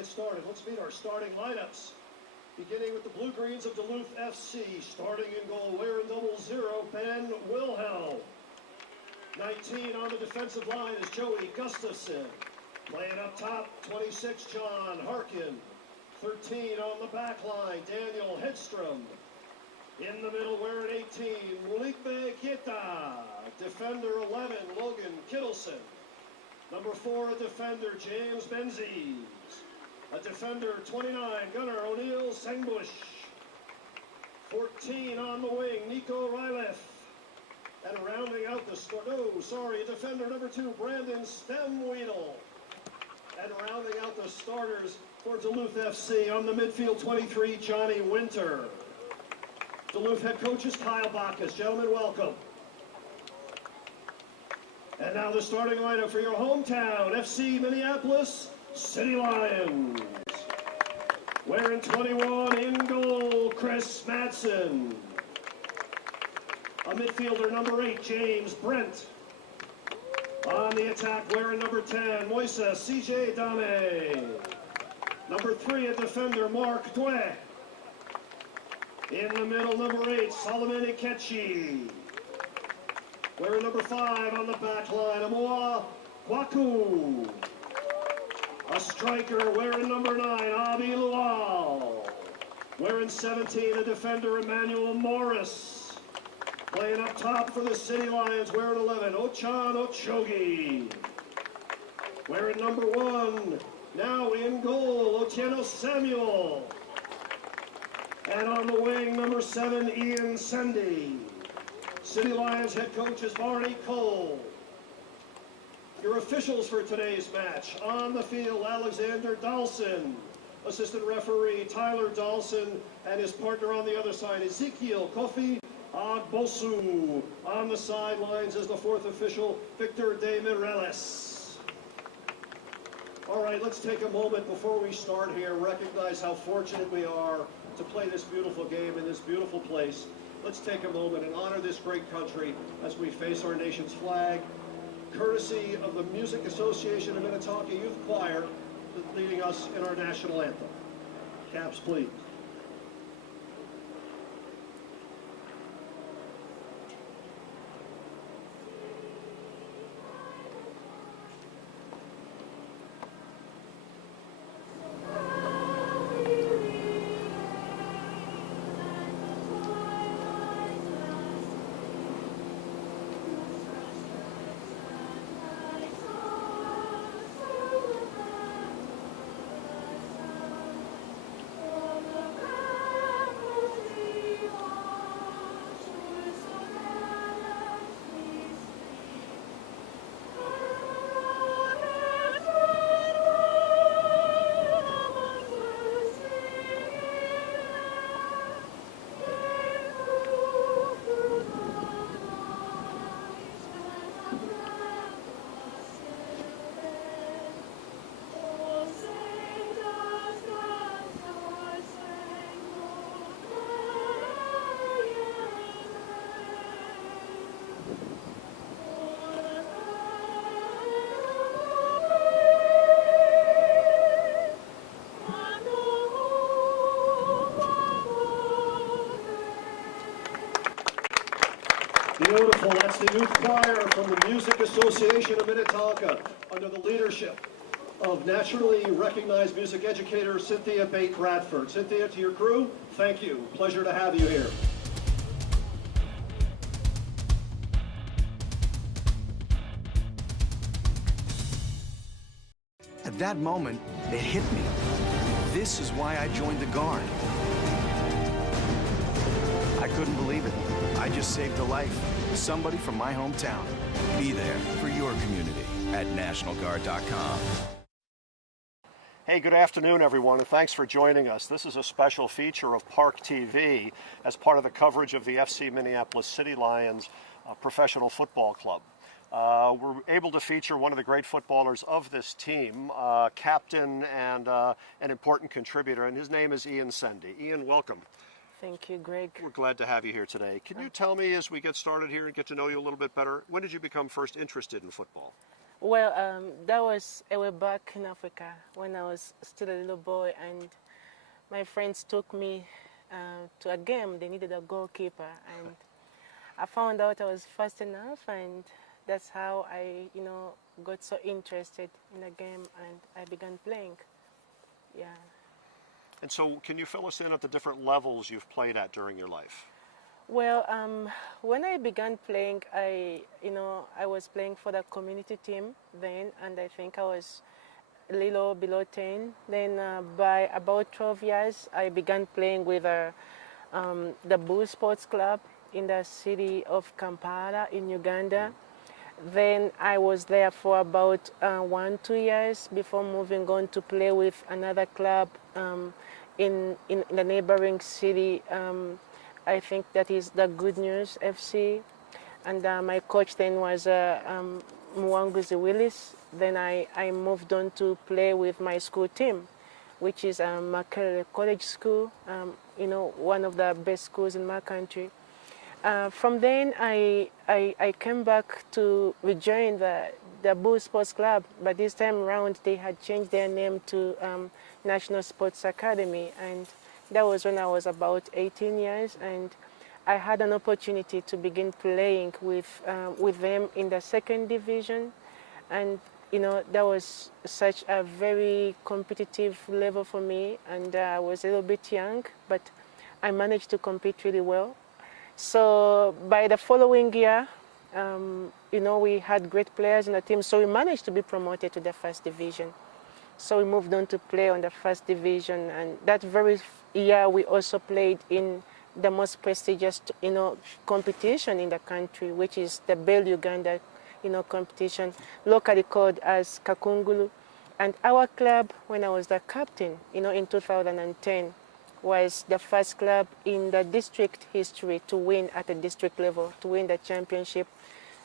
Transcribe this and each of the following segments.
get started. Let's meet our starting lineups. Beginning with the Blue Greens of Duluth FC. Starting in goal, wearing 00, Ben Wilhelm. 19 on the defensive line is Joey Gustafson. Playing up top, 26, John Harkin. 13 on the back line, Daniel Hedstrom. In the middle, wearing 18, Mulipe Kieta. Defender 11, Logan Kittleson. Number 4, a defender, James Benzies. A defender, 29, Gunnar O'Neill Sengbush. 14 on the wing, Nico Ryleth. And rounding out the defender number 2, Brandon Stemweedle. And rounding out the starters for Duluth FC on the midfield, 23, Johnny Winter. Duluth head coach is Kyle Bacchus. Gentlemen, welcome. And now the starting lineup for your hometown, FC Minneapolis City Lions. Wearing 21 in goal, Chris Madsen. A midfielder, number 8, James Brent. On the attack, wearing number 10, Moises CJ Dame. Number 3, a defender, Mark Dwe. In the middle, number 8, Solomon Ikechi. Wearing number 5 on the back line, Amoa Kwaku. A striker wearing number 9, Abi Lual. Wearing 17, a defender, Emmanuel Morris. Playing up top for the City Lions, wearing 11, Ochan Ochogi. Wearing number 1, now in goal, Otieno Samuel. And on the wing, number 7, Ian Sendy. City Lions head coach is Barney Cole. Your officials for today's match. On the field, Alexander Dawson. Assistant referee, Tyler Dawson. And his partner on the other side, Ezekiel Kofi Agbosu. On the sidelines is the 4th official, Victor De Mireles. All right, let's take a moment before we start here, recognize how fortunate we are to play this beautiful game in this beautiful place. Let's take a moment and honor this great country as we face our nation's flag, courtesy of the Music Association of Minnetonka Youth Choir leading us in our national anthem. Caps, please. Beautiful. That's the youth choir from the Music Association of Minnetonka under the leadership of nationally recognized music educator Cynthia Bate Bradford. Cynthia, to your crew, thank you. Pleasure to have you here. At that moment, it hit me. This is why I joined the Guard. I couldn't believe it. I just saved a life. Somebody from my hometown. Be there for your community at NationalGuard.com. Hey, good afternoon, everyone, and thanks for joining us. This is a special feature of ParkTV as part of the coverage of the FC Minneapolis City Lions professional football club. We're able to feature one of the great footballers of this team, captain and an important contributor, and his name is Ian Sendy. Ian, welcome. Thank you, Greg. We're glad to have you here today. Can you tell me, as we get started here and get to know you a little bit better, when did you become first interested in football? Well, that was a way back in Africa when I was still a little boy, and my friends took me to a game. They needed a goalkeeper, and I found out I was fast enough, and that's how I, got so interested in the game, and I began playing. Yeah. And so, can you fill us in at the different levels you've played at during your life? Well, when I began playing, I was playing for the community team then, and I think I was a little below 10. Then by about 12 years, I began playing with the Bull Sports Club in the city of Kampala in Uganda. Then I was there for about 1-2 years before moving on to play with another club in the neighboring city. I think that is the Good News FC. And my coach then was Mwanguzi Willis. Then I moved on to play with my school team, which is Makerere College School, one of the best schools in my country. From then, I came back to rejoin the Bull Sports Club, but this time around they had changed their name to National Sports Academy, and that was when I was about 18 years, and I had an opportunity to begin playing with them in the second division, and that was such a very competitive level for me, and I was a little bit young, but I managed to compete really well. So by the following year, we had great players in the team, so we managed to be promoted to the first division. So we moved on to play on the first division, and that very year we also played in the most prestigious, competition in the country, which is the Bell Uganda, competition, locally called as Kakungulu. And our club, when I was the captain, in 2010, was the first club in the district history to win at the district level, to win the championship.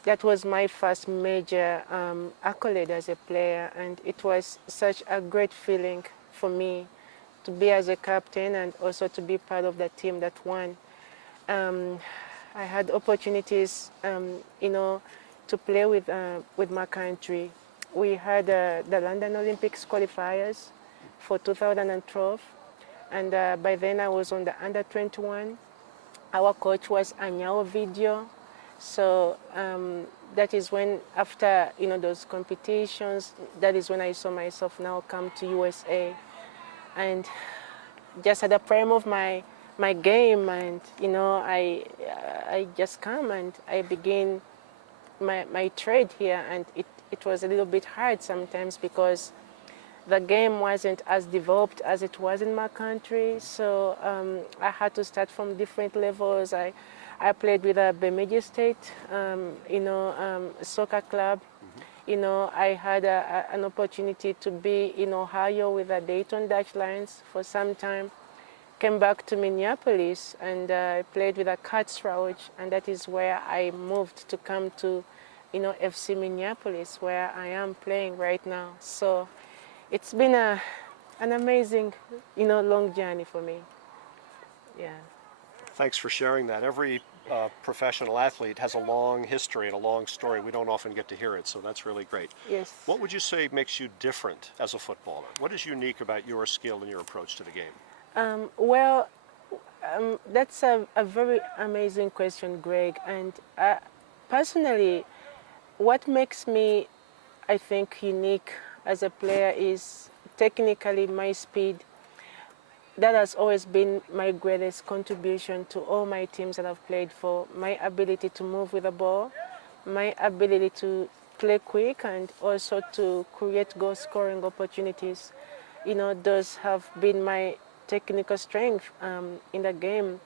That was my first major accolade as a player, and it was such a great feeling for me to be as a captain and also to be part of the team that won. I had opportunities, to play with my country. We had the London Olympics qualifiers for 2012, and by then I was on the under 21. Our coach was Anyao Video. So that is when, after those competitions, that is when I saw myself now come to USA, and just at the prime of my game, and I just come and I begin my trade here, and it was a little bit hard sometimes because the game wasn't as developed as it was in my country. So I had to start from different levels. I played with a Bemidji State, soccer club. I had an opportunity to be in Ohio with the Dayton Dutch Lions for some time. Came back to Minneapolis, and I played with the Cats Rouge, and that is where I moved to come to, FC Minneapolis, where I am playing right now. So it's been an amazing, long journey for me. Yeah. Thanks for sharing that. Every professional athlete has a long history and a long story. We don't often get to hear it, so that's really great. Yes. What would you say makes you different as a footballer? What is unique about your skill and your approach to the game? That's a very amazing question, Greg. And personally, what makes me, I think, unique as a player is technically my speed. That has always been my greatest contribution to all my teams that I've played for. My ability to move with the ball, my ability to play quick, and also to create goal-scoring opportunities. Those have been my technical strength in the game.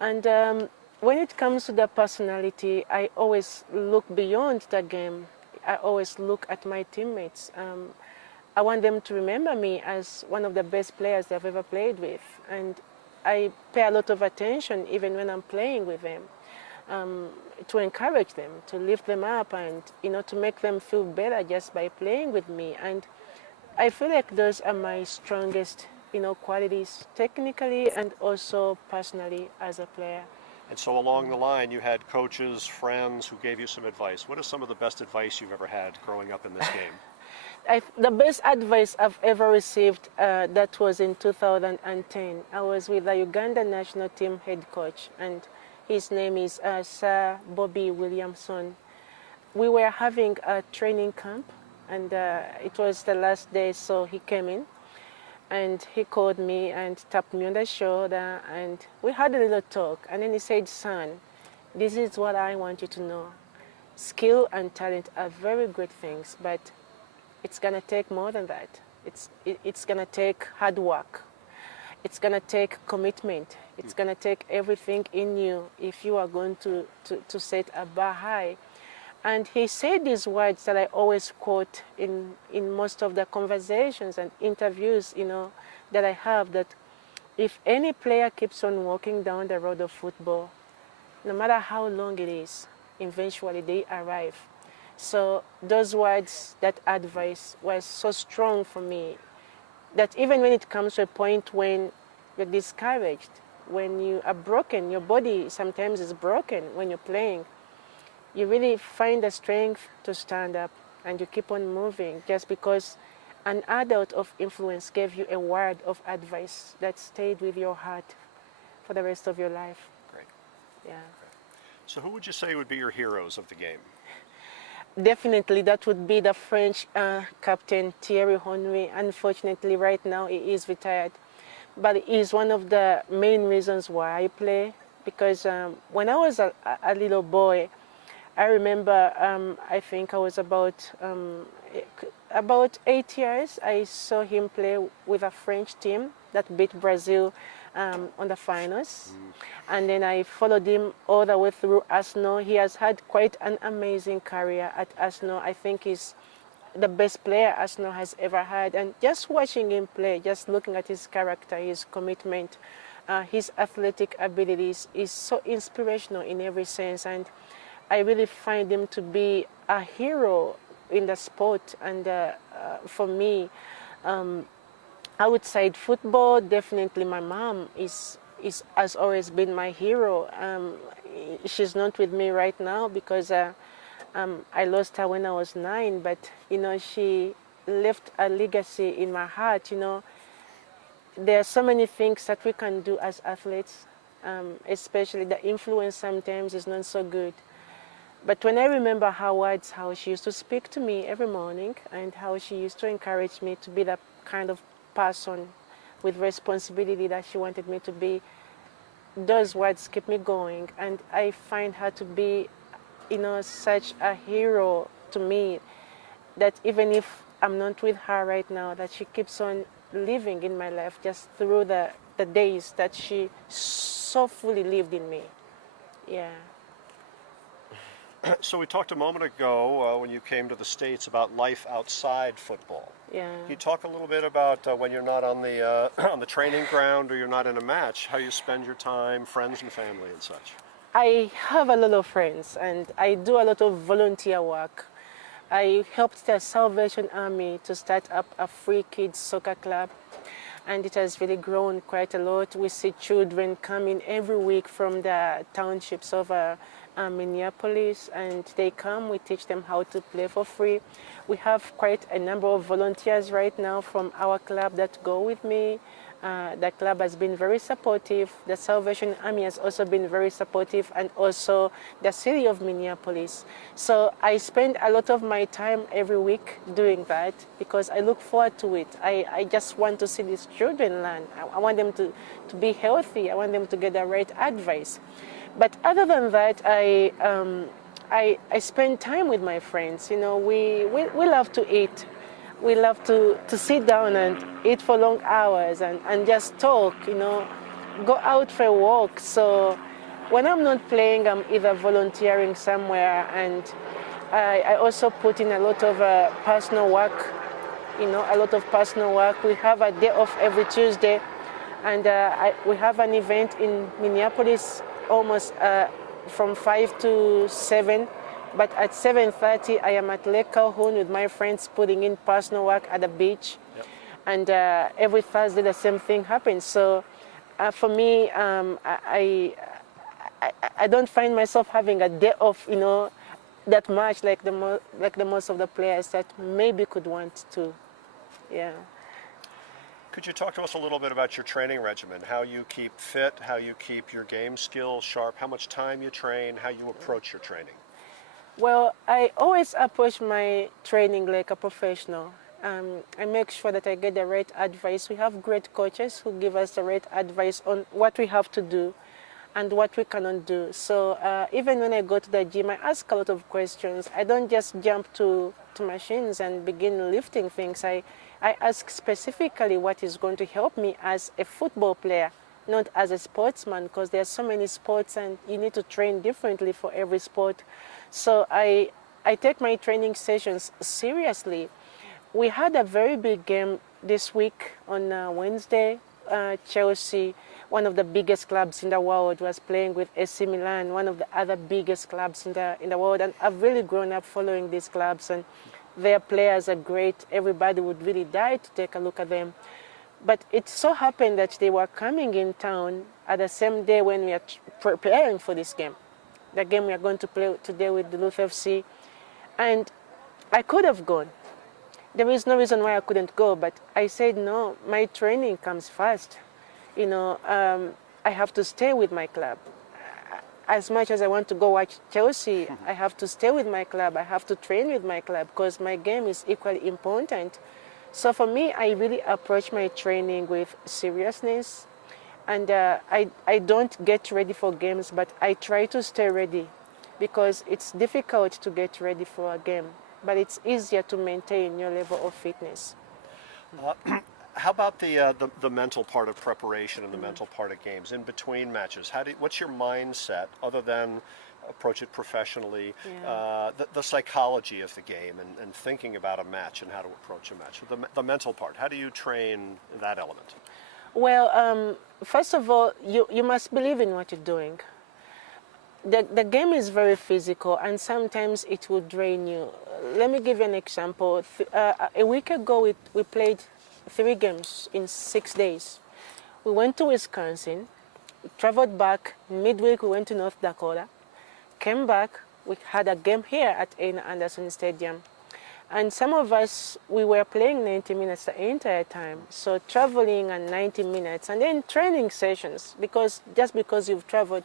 And when it comes to the personality, I always look beyond the game. I always look at my teammates. I want them to remember me as one of the best players they've ever played with. And I pay a lot of attention even when I'm playing with them, to encourage them, to lift them up, and to make them feel better just by playing with me. And I feel like those are my strongest qualities, technically and also personally as a player. And so along the line, you had coaches, friends who gave you some advice. What is some of the best advice you've ever had growing up in this game? The best advice I've ever received, that was in 2010. I was with the Uganda national team head coach, and his name is Sir Bobby Williamson. We were having a training camp, and it was the last day, so he came in, and he called me and tapped me on the shoulder, and we had a little talk, and then he said, "Son, this is what I want you to know. Skill and talent are very great things, but it's gonna take more than that. It's gonna take hard work. It's gonna take commitment. It's gonna take everything in you if you are going to set a bar high." And he said these words that I always quote in most of the conversations and interviews, that I have, that if any player keeps on walking down the road of football, no matter how long it is, eventually they arrive. So those words, that advice was so strong for me that even when it comes to a point when you're discouraged, when you are broken, your body sometimes is broken when you're playing, you really find the strength to stand up and you keep on moving just because an adult of influence gave you a word of advice that stayed with your heart for the rest of your life. Great. Yeah. So who would you say would be your heroes of the game? Definitely, that would be the French captain Thierry Henry. Unfortunately, right now he is retired, but he is one of the main reasons why I play. Because when I was a little boy, I remember I think I was about 8 years. I saw him play with a French team that beat Brazil on the finals. And then I followed him all the way through Arsenal. He has had quite an amazing career at Arsenal. I think he's the best player Arsenal has ever had. And just watching him play, just looking at his character, his commitment, his athletic abilities is so inspirational in every sense. And I really find him to be a hero in the sport. And for me, outside football, definitely my mom has always been my hero. She's not with me right now because I lost her when I was 9, but she left a legacy in my heart. There are so many things that we can do as athletes, especially the influence sometimes is not so good. But when I remember her words, how she used to speak to me every morning and how she used to encourage me to be the kind of person with responsibility that she wanted me to be, those words keep me going. And I find her to be, such a hero to me, that even if I'm not with her right now, that she keeps on living in my life just through the days that she so fully lived in me. Yeah. So we talked a moment ago when you came to the States about life outside football. Yeah. Can you talk a little bit about when you're not on the on the training ground or you're not in a match, how you spend your time, friends and family and such? I have a lot of friends and I do a lot of volunteer work. I helped the Salvation Army to start up a free kids soccer club, and it has really grown quite a lot. We see children coming every week from the townships of Minneapolis, and they come, we teach them how to play for free. We have quite a number of volunteers right now from our club that go with me. The club has been very supportive. The Salvation Army has also been very supportive, and also the city of Minneapolis. So I spend a lot of my time every week doing that because I look forward to it. I just want to see these children learn. I want them to be healthy. I want them to get the right advice. But other than that, I spend time with my friends. We love to eat. We love to sit down and eat for long hours and just talk, go out for a walk. So when I'm not playing, I'm either volunteering somewhere, and I also put in a lot of personal work, a lot of personal work. We have a day off every Tuesday, and we have an event in Minneapolis almost from 5 to 7. But at 7:30, I am at Lake Calhoun with my friends putting in personal work at the beach. Yep. And every Thursday, the same thing happens. So for me, I don't find myself having a day off, that much like the most of the players that maybe could want to. Yeah. Could you talk to us a little bit about your training regimen, how you keep fit, how you keep your game skills sharp, how much time you train, how you approach your training? Well, I always approach my training like a professional. I make sure that I get the right advice. We have great coaches who give us the right advice on what we have to do and what we cannot do. So even when I go to the gym, I ask a lot of questions. I don't just jump to machines and begin lifting things. I ask specifically what is going to help me as a football player, not as a sportsman, because there are so many sports and you need to train differently for every sport. So I take my training sessions seriously. We had a very big game this week on Wednesday. Chelsea, one of the biggest clubs in the world, was playing with AC Milan, one of the other biggest clubs in the world. And I've really grown up following these clubs, and their players are great. Everybody would really die to take a look at them. But it so happened that they were coming in town at the same day when we are preparing for this game, the game we are going to play today with Duluth FC. And I could have gone. There is no reason why I couldn't go, but I said, no, my training comes first. I have to stay with my club. As much as I want to go watch Chelsea, I have to stay with my club. I have to train with my club because my game is equally important. So for me, I really approach my training with seriousness. And I don't get ready for games, but I try to stay ready because it's difficult to get ready for a game, but it's easier to maintain your level of fitness. How about the mental part of preparation and the mental part of games in between matches? What's your mindset other than approach it professionally? Yeah. The psychology of the game and thinking about a match and how to approach a match. The mental part. How do you train that element? Well, first of all, you must believe in what you're doing. The game is very physical, and sometimes it will drain you. Let me give you an example. A week ago, we played 3 games in 6 days. We went to Wisconsin, traveled back. Midweek, we went to North Dakota, came back. We had a game here at Aina Anderson Stadium. And some of us, we were playing 90 minutes the entire time. So traveling and 90 minutes, and then training sessions, because just because you've traveled,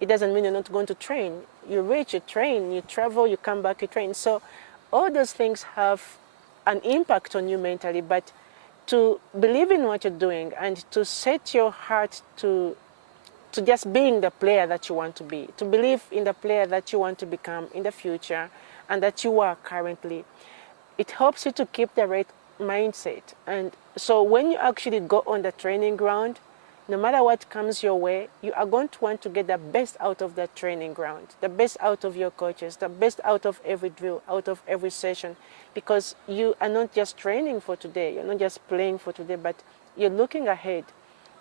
it doesn't mean you're not going to train. You reach, you train, you travel, you come back, you train. So all those things have an impact on you mentally, but to believe in what you're doing and to set your heart to just being the player that you want to be, to believe in the player that you want to become in the future and that you are currently, it helps you to keep the right mindset. And so when you actually go on the training ground, no matter what comes your way, you are going to want to get the best out of that training ground, the best out of your coaches, the best out of every drill, out of every session, because you are not just training for today, you're not just playing for today, but you're looking ahead.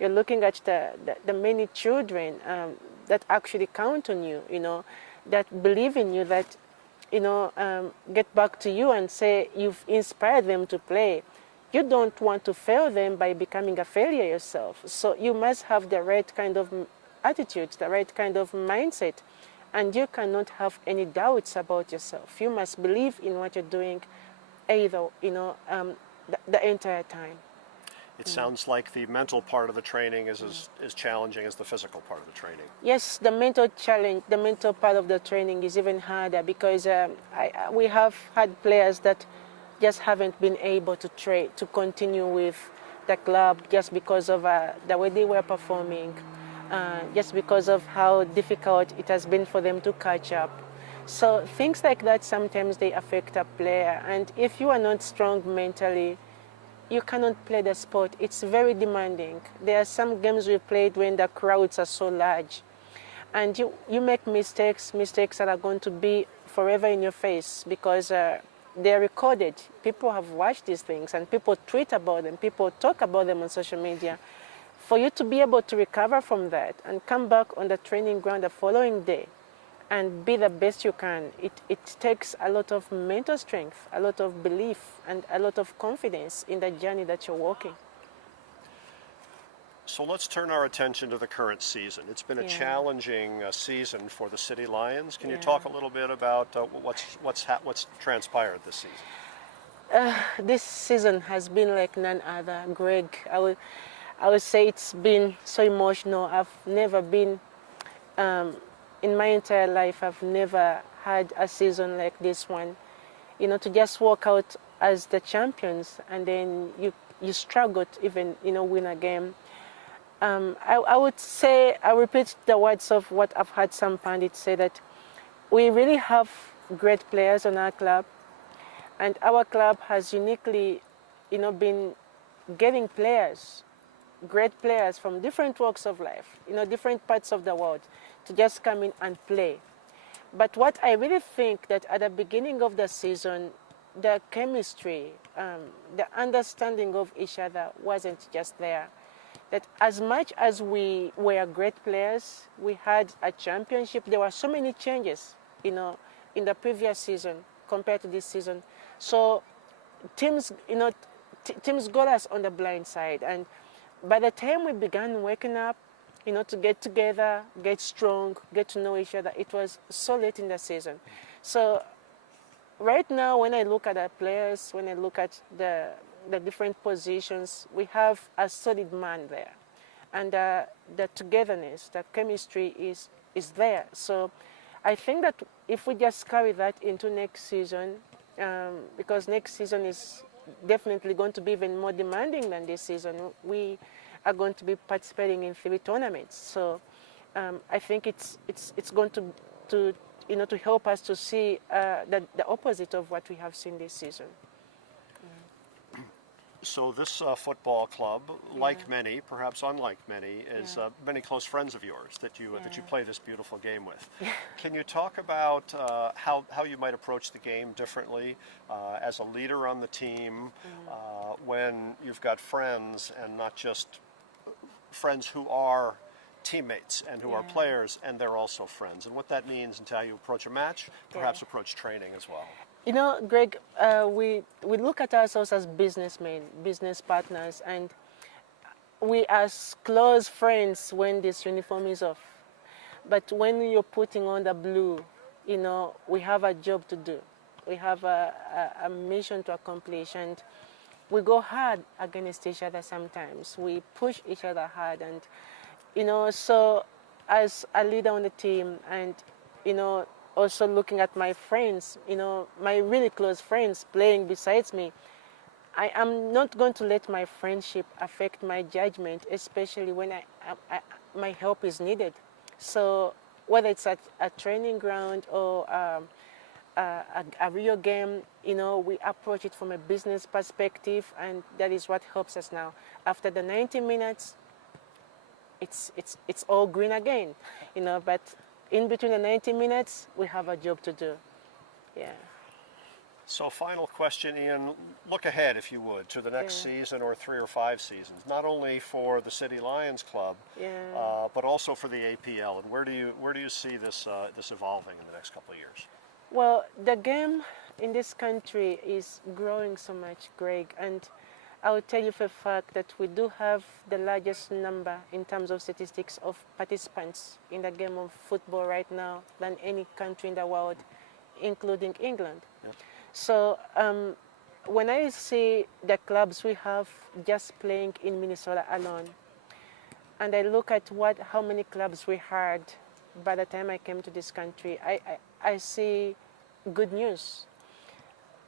You're looking at the many children that actually count on you, that believe in you, that, get back to you and say you've inspired them to play. You don't want to fail them by becoming a failure yourself. So you must have the right kind of attitude, the right kind of mindset, and you cannot have any doubts about yourself. You must believe in what you're doing, either, the entire time. It sounds like the mental part of the training is as challenging as the physical part of the training. Yes, the mental challenge, the mental part of the training is even harder because we have had players that just haven't been able to continue with the club just because of the way they were performing, just because of how difficult it has been for them to catch up. So things like that, sometimes they affect a player. And if you are not strong mentally, you cannot play the sport. It's very demanding. There are some games we played when the crowds are so large. And you make mistakes that are going to be forever in your face because they're recorded. People have watched these things and people tweet about them, people talk about them on social media. For you to be able to recover from that and come back on the training ground the following day and be the best you can, it takes a lot of mental strength, a lot of belief, and a lot of confidence in the journey that you're walking. So let's turn our attention to the current season. It's been a Yeah. challenging season for the City Lions. Can you Yeah. talk a little bit about what's transpired this season? This season has been like none other, Greg. I would say it's been so emotional. I've never been, in my entire life, I've never had a season like this one. You know, to just walk out as the champions and then you struggle to even, win a game. I would say, I repeat the words of what I've had some pundits say, that we really have great players on our club, and our club has uniquely, been getting players, great players from different walks of life, different parts of the world, to just come in and play. But what I really think, that at the beginning of the season, the chemistry, the understanding of each other wasn't just there. That as much as we were great players, we had a championship, there were so many changes, in the previous season compared to this season. So teams, teams got us on the blind side. And by the time we began waking up, to get together, get strong, get to know each other, it was so late in the season. So right now, when I look at the players, when I look at the different positions, we have a solid man there. And the togetherness, the chemistry is there. So I think that if we just carry that into next season, because next season is definitely going to be even more demanding than this season, we are going to be participating in 3 tournaments. So I think it's going to help us to see the opposite of what we have seen this season. So this football club, like many, perhaps unlike many, is many close friends of yours that you play this beautiful game with. Can you talk about how you might approach the game differently as a leader on the team when you've got friends, and not just friends who are teammates and who are players, and they're also friends, and what that means and how you approach a match, perhaps approach training as well? Greg, we look at ourselves as businessmen, business partners, and we are close friends when this uniform is off. But when you're putting on the blue, we have a job to do. We have a mission to accomplish, and we go hard against each other sometimes. We push each other hard, and, so as a leader on the team, and, also looking at my friends, my really close friends playing besides me, I am not going to let my friendship affect my judgment, especially when my help is needed. So whether it's at a training ground or a real game, we approach it from a business perspective, and that is what helps us now. After the 90 minutes, it's all green again, but in between the 90 minutes, we have a job to do. Yeah. So final question, Ian, look ahead, if you would, to the next season or 3 or 5 seasons, not only for the City Lions Club, but also for the APL. And where do you see this evolving in the next couple of years? Well, the game in this country is growing so much, Greg, and I will tell you for a fact that we do have the largest number in terms of statistics of participants in the game of football right now than any country in the world, including England. Yep. So when I see the clubs we have just playing in Minnesota alone, and I look at how many clubs we had by the time I came to this country, I see good news.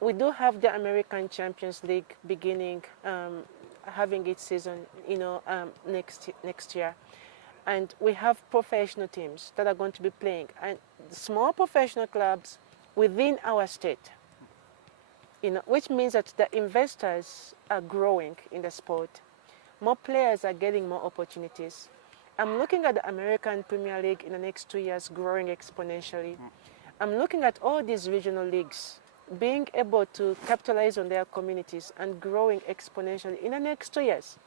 We do have the American Champions League beginning, having its season, next year, and we have professional teams that are going to be playing, and small professional clubs within our state, which means that the investors are growing in the sport. More players are getting more opportunities. I'm looking at the American Premier League in the next 2 years growing exponentially. I'm looking at all these regional leagues being able to capitalize on their communities and growing exponentially in the next 2 years.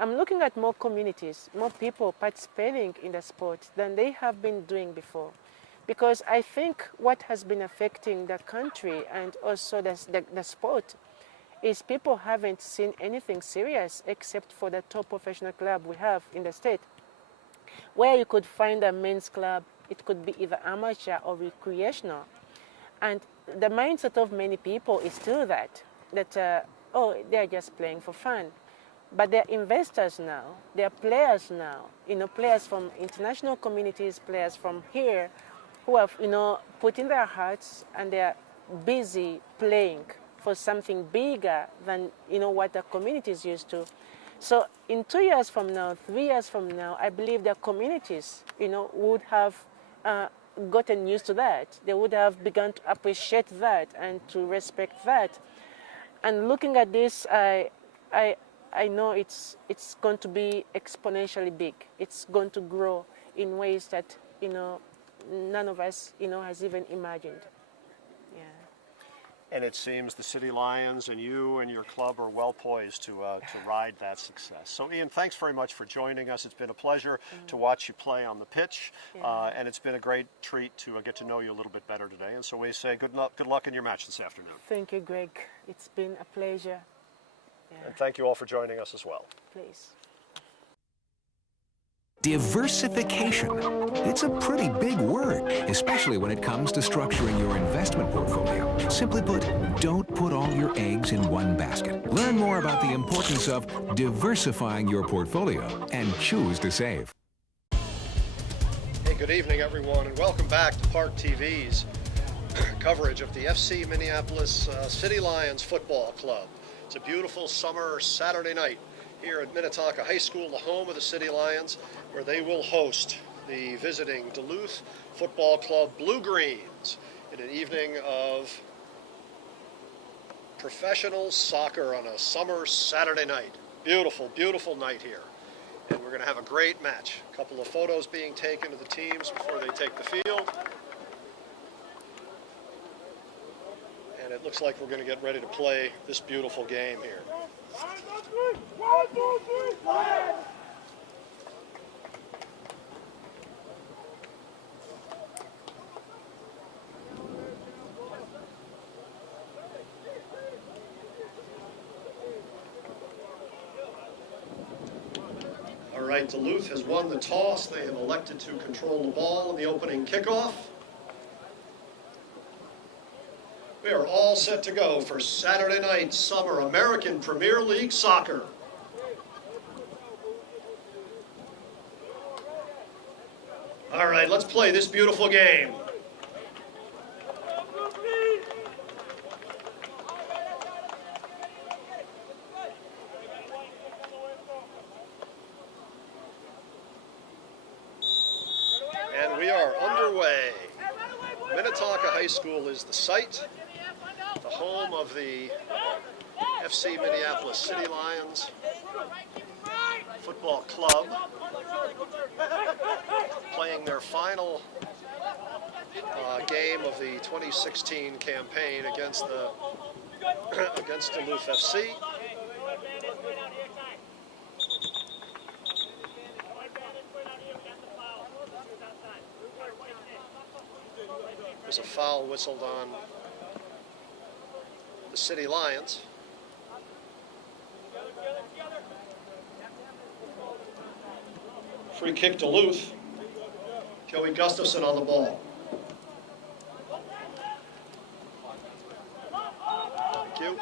I'm looking at more communities, more people participating in the sport than they have been doing before. Because I think what has been affecting the country and also the sport is people haven't seen anything serious except for the top professional club we have in the state, where you could find a men's club. It could be either amateur or recreational. And the mindset of many people is still that oh, they're just playing for fun. But they're investors now, they're players now, players from international communities, players from here who have, put in their hearts and they're busy playing for something bigger than, what the community is used to. So in 2 years from now, 3 years from now, I believe the communities, would have gotten used to that. They would have begun to appreciate that and to respect that. And looking at this, I know it's going to be exponentially big. It's going to grow in ways that, none of us, has even imagined. Yeah. And it seems the City Lions and you and your club are well poised to ride that success. So Ian, thanks very much for joining us. It's been a pleasure to watch you play on the pitch, and it's been a great treat to get to know you a little bit better today. And so we say good luck in your match this afternoon. Thank you, Greg. It's been a pleasure. Yeah. And thank you all for joining us as well. Please. Diversification. It's a pretty big word, especially when it comes to structuring your investment portfolio. Simply put, don't put all your eggs in one basket. Learn more about the importance of diversifying your portfolio and choose to save. Hey, good evening, everyone, and welcome back to ParkTV's coverage of the FC Minneapolis City Lions Football Club. It's a beautiful summer Saturday night here at Minnetonka High School, the home of the City Lions, where they will host the visiting Duluth Football Club Blue Greens in an evening of professional soccer on a summer Saturday night. Beautiful, beautiful night here. And we're going to have a great match. A couple of photos being taken of the teams before they take the field. And it looks like we're going to get ready to play this beautiful game here. All right, Duluth has won the toss. They have elected to control the ball in the opening kickoff. We are all set to go for Saturday night summer American Premier League soccer. All right, let's play this beautiful game. And we are underway. Minnetonka High School is the site, the home of the FC Minneapolis City Lions Football Club, playing their final game of the 2016 campaign against Duluth FC. There's a foul whistled on the City Lions. Free kick Duluth. Joey Gustafson on the ball. Thank you.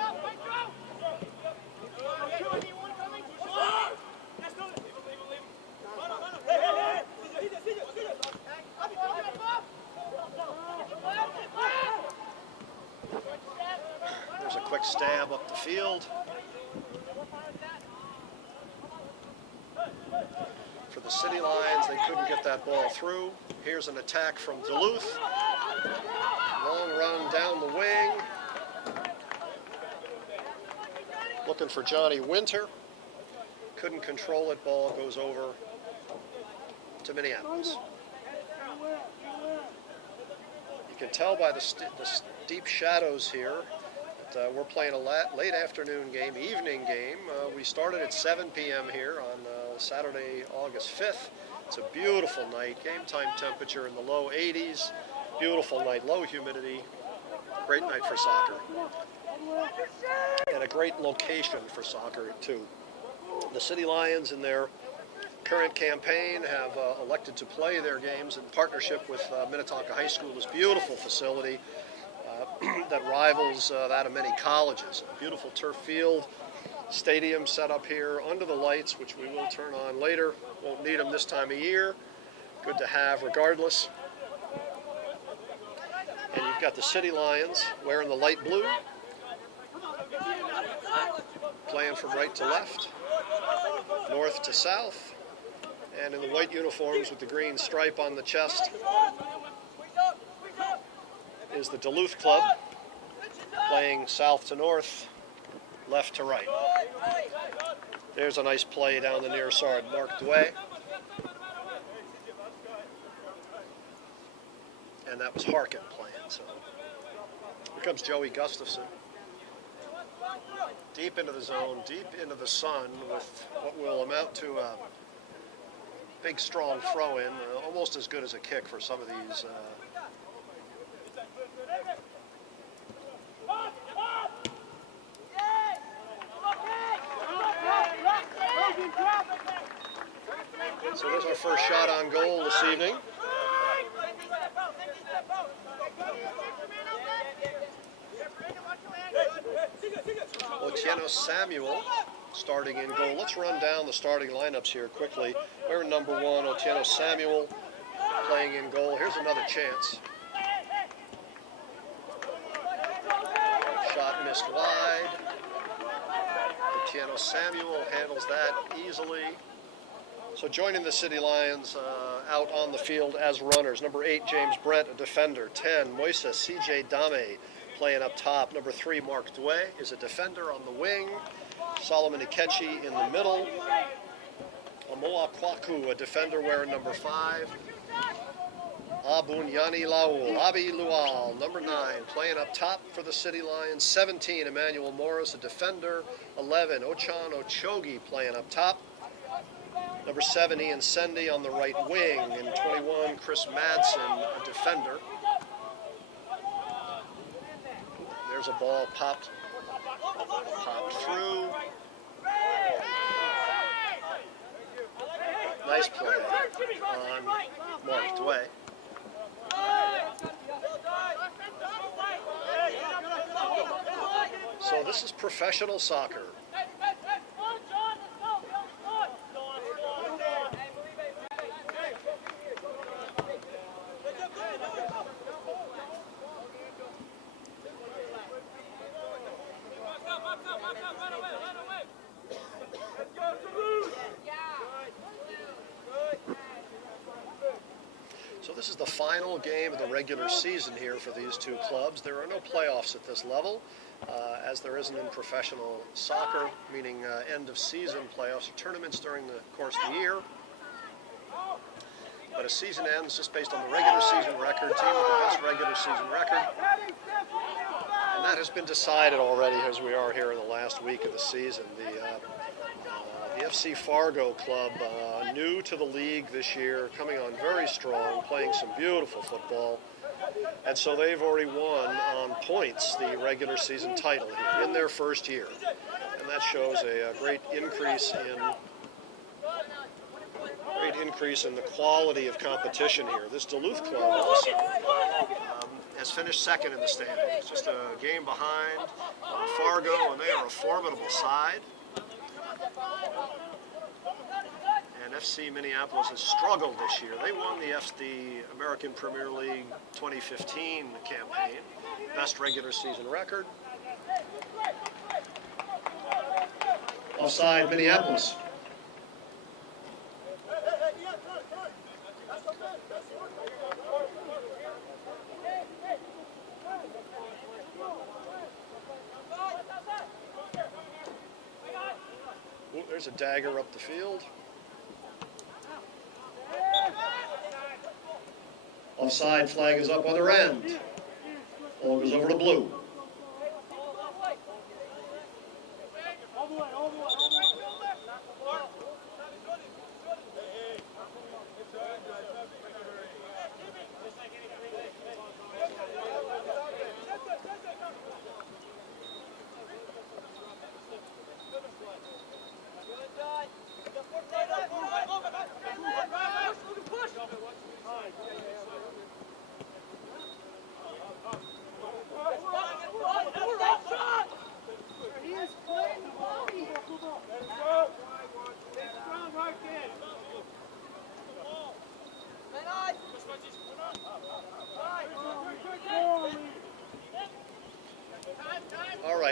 There's a quick stab up the field. For the City Lions, they couldn't get that ball through. Here's an attack from Duluth. Long run down the wing. Looking for Johnny Winter. Couldn't control it. Ball goes over to Minneapolis. You can tell by the steep shadows here that we're playing a late afternoon game, evening game. We started at 7 p.m. here on Saturday, August 5th. It's a beautiful night. Game time temperature in the low 80s. Beautiful night, low humidity. Great night for soccer. and a great location for soccer, too. The City Lions, in their current campaign, have elected to play their games in partnership with Minnetonka High School, this beautiful facility that rivals that of many colleges. A beautiful turf field, stadium set up here under the lights, which we will turn on later. Won't need them this time of year. Good to have regardless. And you've got the City Lions wearing the light blue, playing from right to left, north to south, and in the white uniforms with the green stripe on the chest is the Duluth club, playing south to north, left to right. There's a nice play down the near side, marked away. And that was Harkin playing. So here comes Joey Gustafson. Deep into the zone, deep into the sun, with what will amount to a big, strong throw-in, almost as good as a kick for some of these. So there's our first shot on goal this evening. Otieno Samuel starting in goal. Let's run down the starting lineups here quickly. We're number 1, Otieno Samuel playing in goal. Here's another chance. Shot missed wide. Otieno Samuel handles that easily. So joining the City Lions out on the field as runners. Number 8, James Brent, a defender. 10, Moises C.J. Dame playing up top. Number 3, Mark Dway is a defender on the wing. Solomon Ikechi in the middle. Amoa Kwaku, a defender wearing number 5. Abunyani Laul, Abi Lual, number 9, playing up top for the City Lions. 17, Emmanuel Morris, a defender. 11, Ochan Ochogi playing up top. Number 7, Ian Sendy on the right wing. And 21, Chris Madsen, a defender. There's a ball popped through. Nice play on Mark Dway. So this is professional soccer. So this is the final game of the regular season here for these two clubs. There are no playoffs at this level, as there isn't in professional soccer, meaning end of season playoffs or tournaments during the course of the year. But a season ends just based on the regular season record, team with the best regular season record. And that has been decided already as we are here in the last week of the season. The FC Fargo club, new to the league this year, coming on very strong, playing some beautiful football. And so they've already won on points the regular season title here in their first year. And that shows a great increase in the quality of competition here. This Duluth club also has finished second in the standings, just a game behind Fargo, and they are a formidable side. And FC Minneapolis has struggled this year. They won the American Premier League 2015 campaign, best regular season record. Offside, Minneapolis. There's a dagger up the field. Offside flag is up other end. Ball goes over to blue.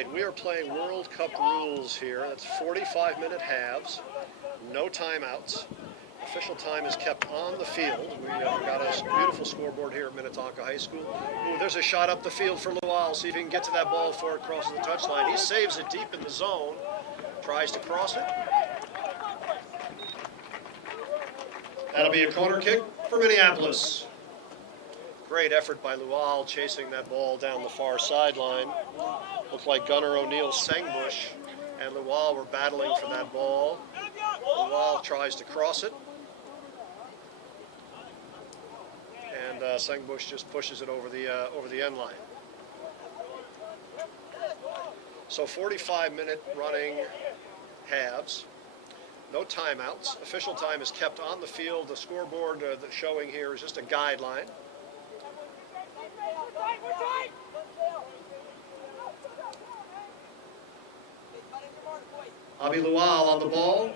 right, we are playing World Cup rules here. That's 45-minute halves, no timeouts. Official time is kept on the field. We've got a beautiful scoreboard here at Minnetonka High School. Ooh, there's a shot up the field for Lual. See if he can get to that ball before it crosses the touchline. He saves it deep in the zone, tries to cross it. That'll be a corner kick for Minneapolis. Great effort by Lual chasing that ball down the far sideline. Looked like Gunnar O'Neill, Sengbush, and Lual were battling for that ball. Lual tries to cross it. And Sengbush just pushes it over the end line. So 45-minute running halves. No timeouts. Official time is kept on the field. The scoreboard that's showing here is just a guideline. Abi Lual on the ball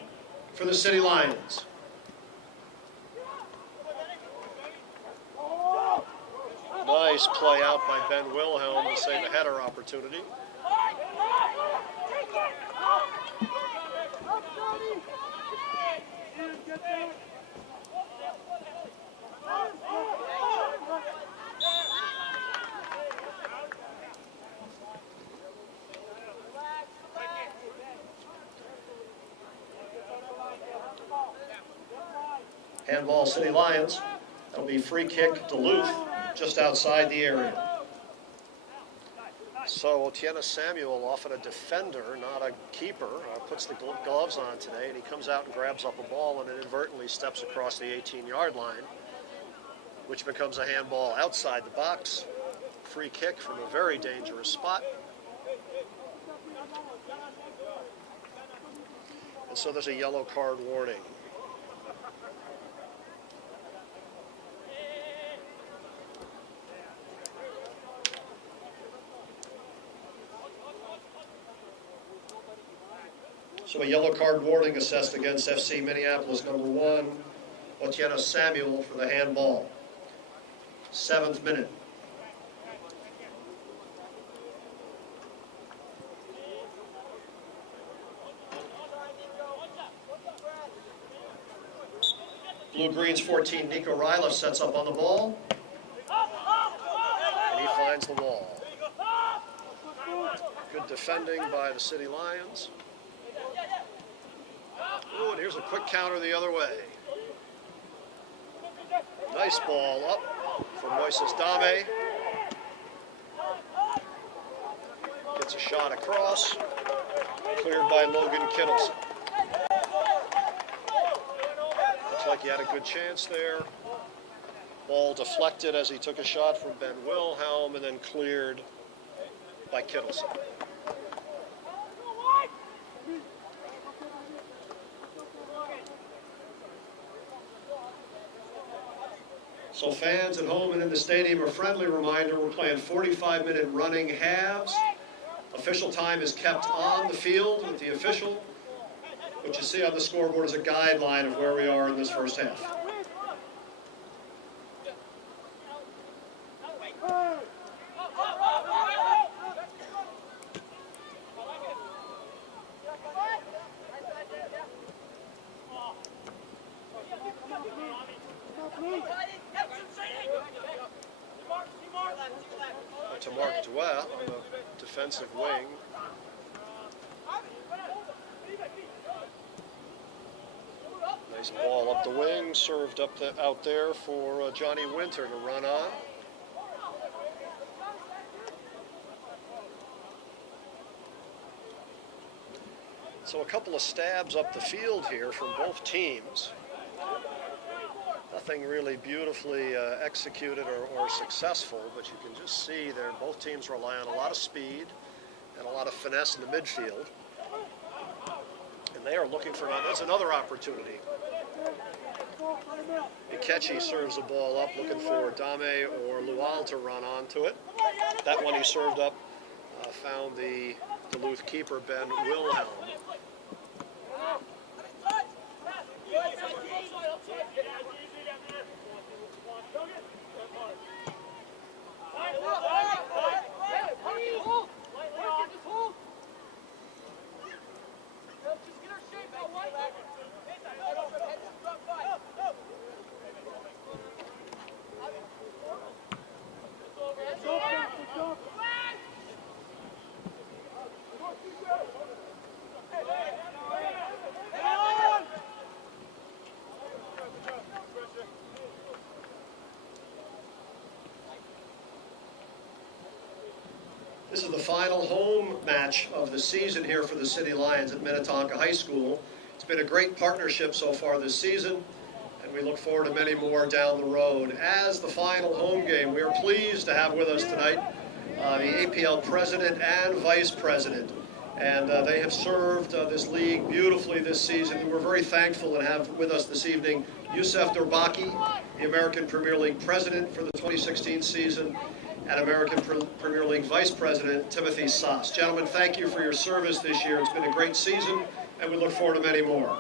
for the City Lions. Nice play out by Ben Wilhelm to save a header opportunity. Handball City Lions. That'll be free kick Duluth, just outside the area. So Otiena Samuel, often a defender, not a keeper, puts the gloves on today, and he comes out and grabs up a ball and inadvertently steps across the 18-yard line, which becomes a handball outside the box. Free kick from a very dangerous spot. And so there's a yellow card warning. So a yellow card warning assessed against FC Minneapolis number 1, Otiena Samuel for the handball. 7th minute. Blue-Green's 14, Nico Ryleff sets up on the ball. And he finds the wall. Good defending by the City Lions. Ooh, and here's a quick counter the other way. Nice ball up for Moises Dame. Gets a shot across. Cleared by Logan Kittleson. Looks like he had a good chance there. Ball deflected as he took a shot from Ben Wilhelm and then cleared by Kittleson. So fans at home and in the stadium, a friendly reminder, we're playing 45-minute running halves. Official time is kept on the field with the official. What you see on the scoreboard is a guideline of where we are in this first half. To Mark Duet on the defensive wing. Nice ball up the wing, served up out there for Johnny Winter to run on. So a couple of stabs up the field here from both teams. Nothing really beautifully executed or successful, but you can just see there both teams rely on a lot of speed and a lot of finesse in the midfield. And they are looking for that's another opportunity. Ikechi serves the ball up, looking for Dame or Lual to run onto it. That one he served up, found the Duluth keeper, Ben Wilhelm. This is the final home match of the season here for the City Lions at Minnetonka High School. It's been a great partnership so far this season, and we look forward to many more down the road. As the final home game, we are pleased to have with us tonight the APL president and vice president. And they have served this league beautifully this season. We're very thankful to have with us this evening Yusef Durbaki, the American Premier League president for the 2016 season, and American Premier League Vice President Timothy Sass. Gentlemen, thank you for your service this year. It's been a great season, and we look forward to many more.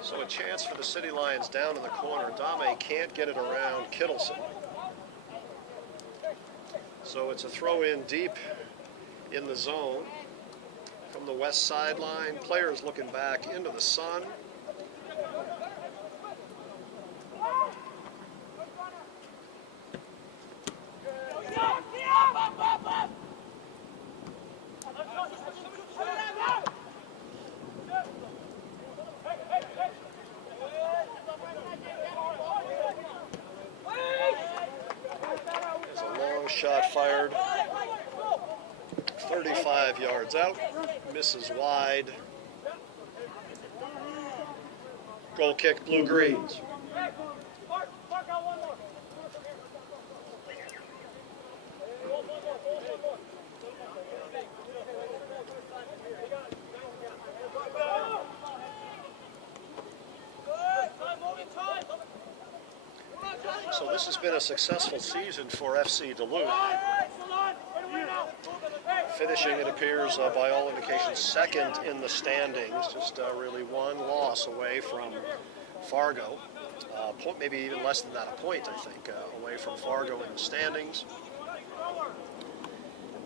So a chance for the City Lions down in the corner. Dame can't get it around Kittleson. So it's a throw in deep in the zone from the west sideline. Players looking back into the sun. Shot fired 35 yards out, misses wide. Goal kick, Blue Greens. So this has been a successful season for FC Duluth. Finishing, it appears, by all indications, second in the standings, just really one loss away from Fargo. Maybe even less than that, a point, I think, away from Fargo in the standings.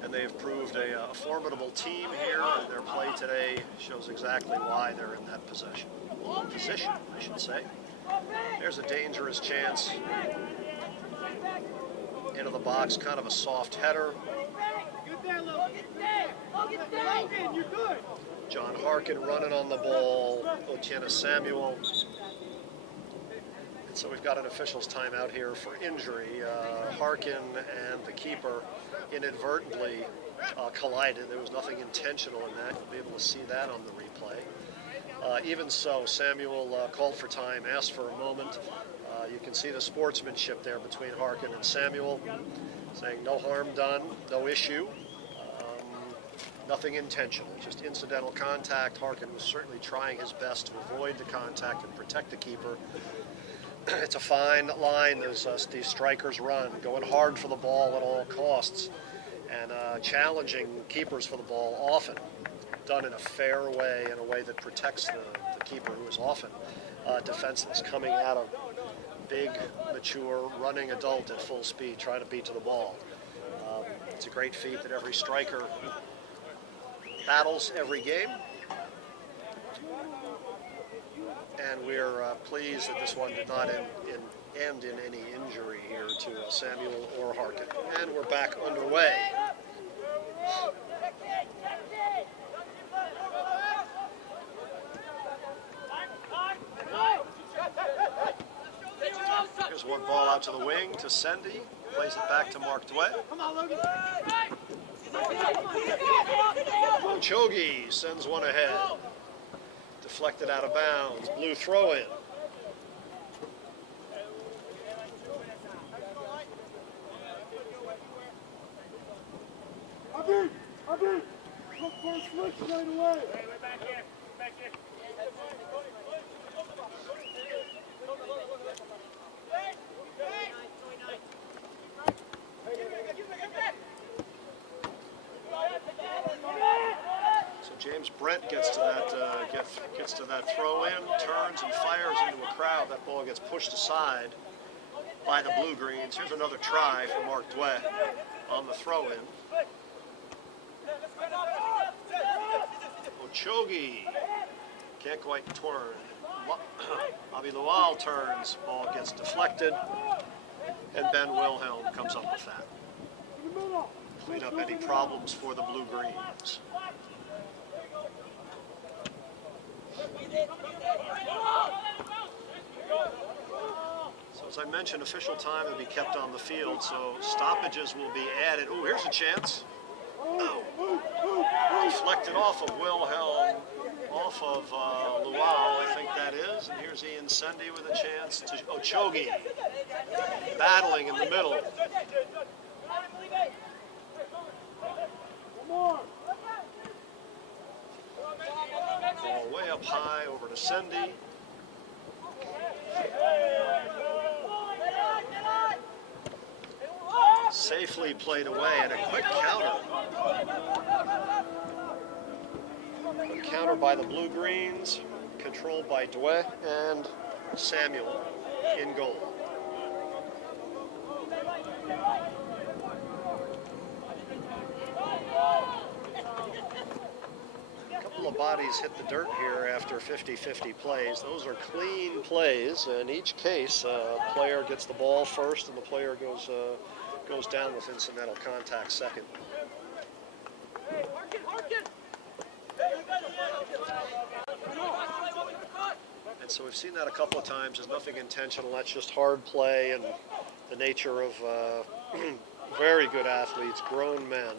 And they've proved a formidable team here, and their play today shows exactly why they're in that position, I should say. There's a dangerous chance into the box, kind of a soft header. John Harkin running on the ball, Otiena Samuel. And so we've got an official's timeout here for injury. Harkin and the keeper inadvertently collided. There was nothing intentional in that. You'll be able to see that on the replay. Even so, Samuel called for time, asked for a moment. You can see the sportsmanship there between Harkin and Samuel, saying no harm done, no issue, nothing intentional, just incidental contact. Harkin was certainly trying his best to avoid the contact and protect the keeper. It's a fine line these strikers run, going hard for the ball at all costs, and challenging keepers for the ball often. Done in a fair way, in a way that protects the keeper, who is often defenseless, coming out of big, mature, running adult at full speed, trying to beat to the ball. It's a great feat that every striker battles every game. And we're pleased that this one did not end in any injury here to Samuel or Harkin. And we're back underway. Here's one ball out to the wing to Sendy. Plays it back to Mark Dwet. Chogi sends one ahead. Deflected out of bounds. Blue throw in. Look for a switch right away. Back here. So James Brent gets to that throw in, turns and fires into a crowd. That ball gets pushed aside by the Blue Greens. Here's another try for Mark Dwet on the throw in. Ochogi can't quite turn. Bobby Lual turns, ball gets deflected, and Ben Wilhelm comes up with that. Clean up any problems for the Blue Greens. So As I mentioned, official time will be kept on the field, so stoppages will be added. Oh, here's a chance. Oh. Deflected off of Wilhelm, off of Luau, I think that is. And here's Ian Sendy with a chance to Ochogi, battling in the middle. Ball way up high over to Sendy. Safely played away and a quick counter. A counter by the Blue Greens, controlled by Dwe and Samuel in goal. A couple of bodies hit the dirt here after 50-50 plays. Those are clean plays. In each case, a player gets the ball first and the player goes down with incidental contact second. And so we've seen that a couple of times. There's nothing intentional. That's just hard play and the nature of very good athletes, grown men.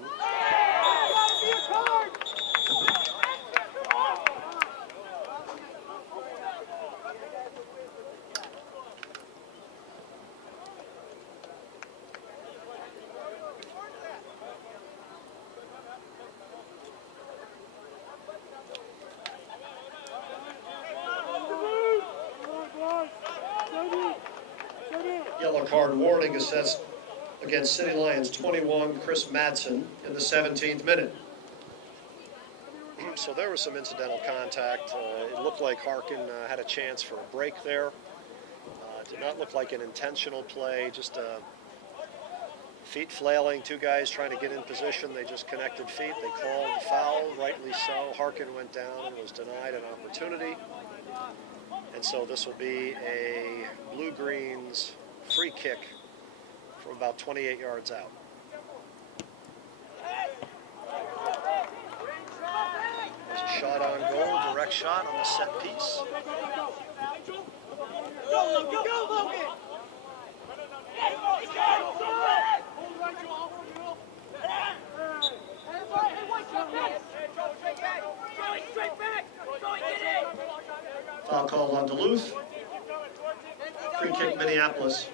Yellow card warning assessed against City Lions 21, Chris Madsen, in the 17th minute. So there was some incidental contact. It looked like Harkin had a chance for a break there. It did not look like an intentional play, just feet flailing, two guys trying to get in position. They just connected feet. They called the foul, rightly so. Harkin went down and was denied an opportunity. And so this will be a Blue Greens free kick from about 28 yards out. There's a shot on goal, direct shot on the set piece. Foul call on Duluth. Free kick Minneapolis.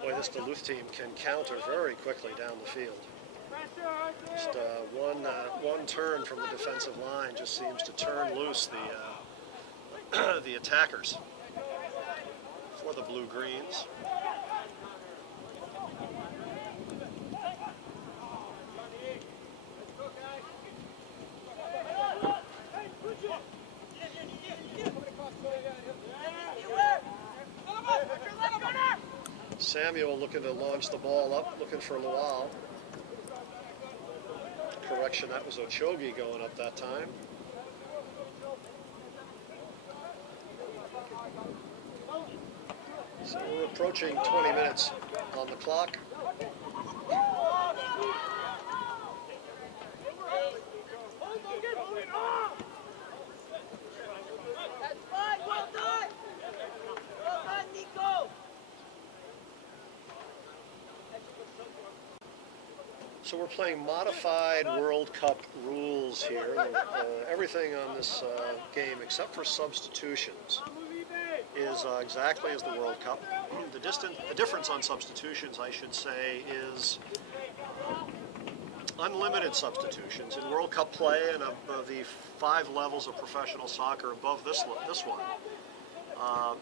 Boy, this Duluth team can counter very quickly down the field. Just one turn from the defensive line just seems to turn loose the attackers for the Blue Greens. Samuel looking to launch the ball up, looking for Luau. Correction, that was Ochogi going up that time. So we're approaching 20 minutes on the clock. So we're playing modified World Cup rules here. Everything on this game, except for substitutions, is exactly as the World Cup. The difference on substitutions, I should say, is unlimited substitutions. In World Cup play and of the 5 levels of professional soccer above this one,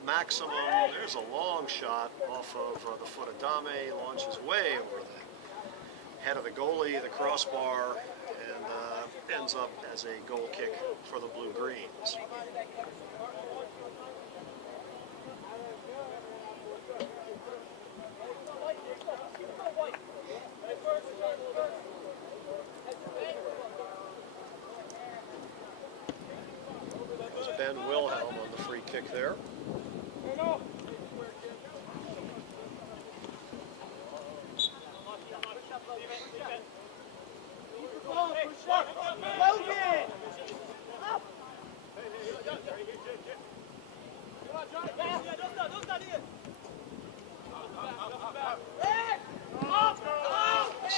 maximum, there's a long shot off of the foot of Dame, launches way over the head of the goalie, the crossbar, and ends up as a goal kick for the Blue Greens. There's Ben Wilhelm on the free kick there.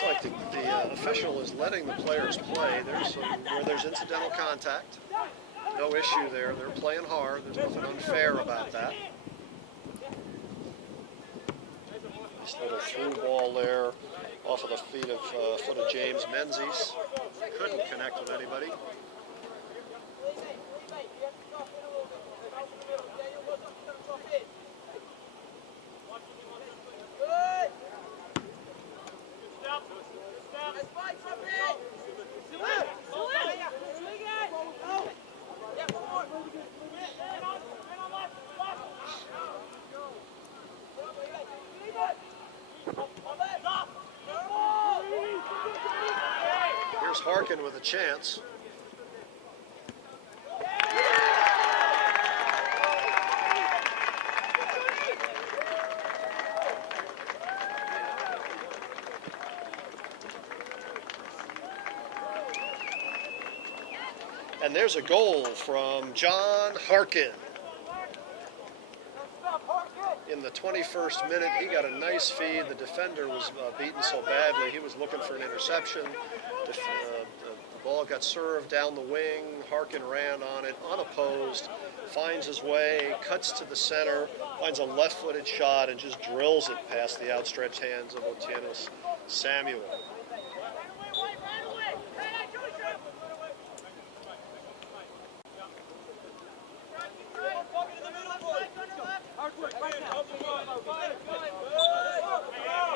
Looks like the official is letting the players play. There's where there's incidental contact. No issue there. They're playing hard. There's nothing unfair about that. Nice little through ball there off of the foot of James Menzies. Couldn't connect with anybody. Here's Harkin with a chance. And there's a goal from John Harkin. In the 21st minute, he got a nice feed. The defender was beaten so badly, he was looking for an interception. The ball got served down the wing. Harkin ran on it, unopposed, finds his way, cuts to the center, finds a left-footed shot, and just drills it past the outstretched hands of Otienus Samuel.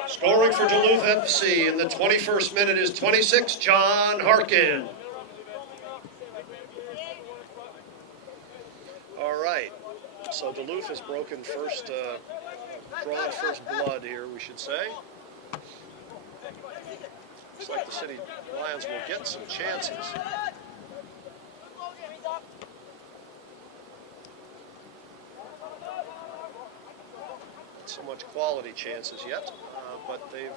Scoring for Duluth FC in the 21st minute is 26, John Harkin. All right, so Duluth has broken drawn first blood here, we should say. Looks like the City Lions will get some chances. So much quality chances yet, but they've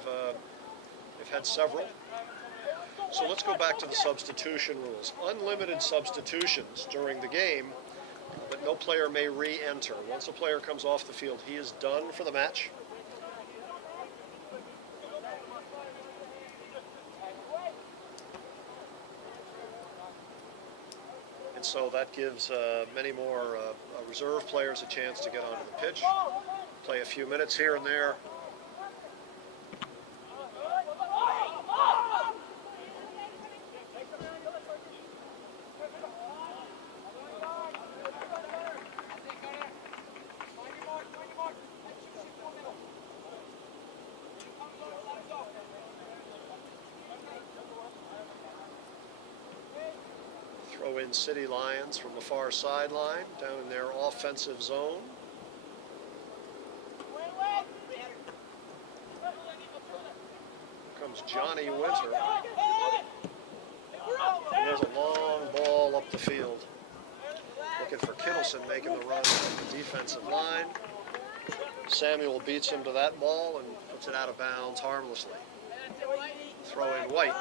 had several. So let's go back to the substitution rules. Unlimited substitutions during the game, but no player may re-enter. Once a player comes off the field, he is done for the match. And so that gives many more reserve players a chance to get onto the pitch, play a few minutes here and there. Throw in City Lions from the far sideline, down in their offensive zone. Comes Johnny Winter. There's a long ball up the field. Looking for Kittleson making the run from the defensive line. Samuel beats him to that ball and puts it out of bounds harmlessly. Throw in White.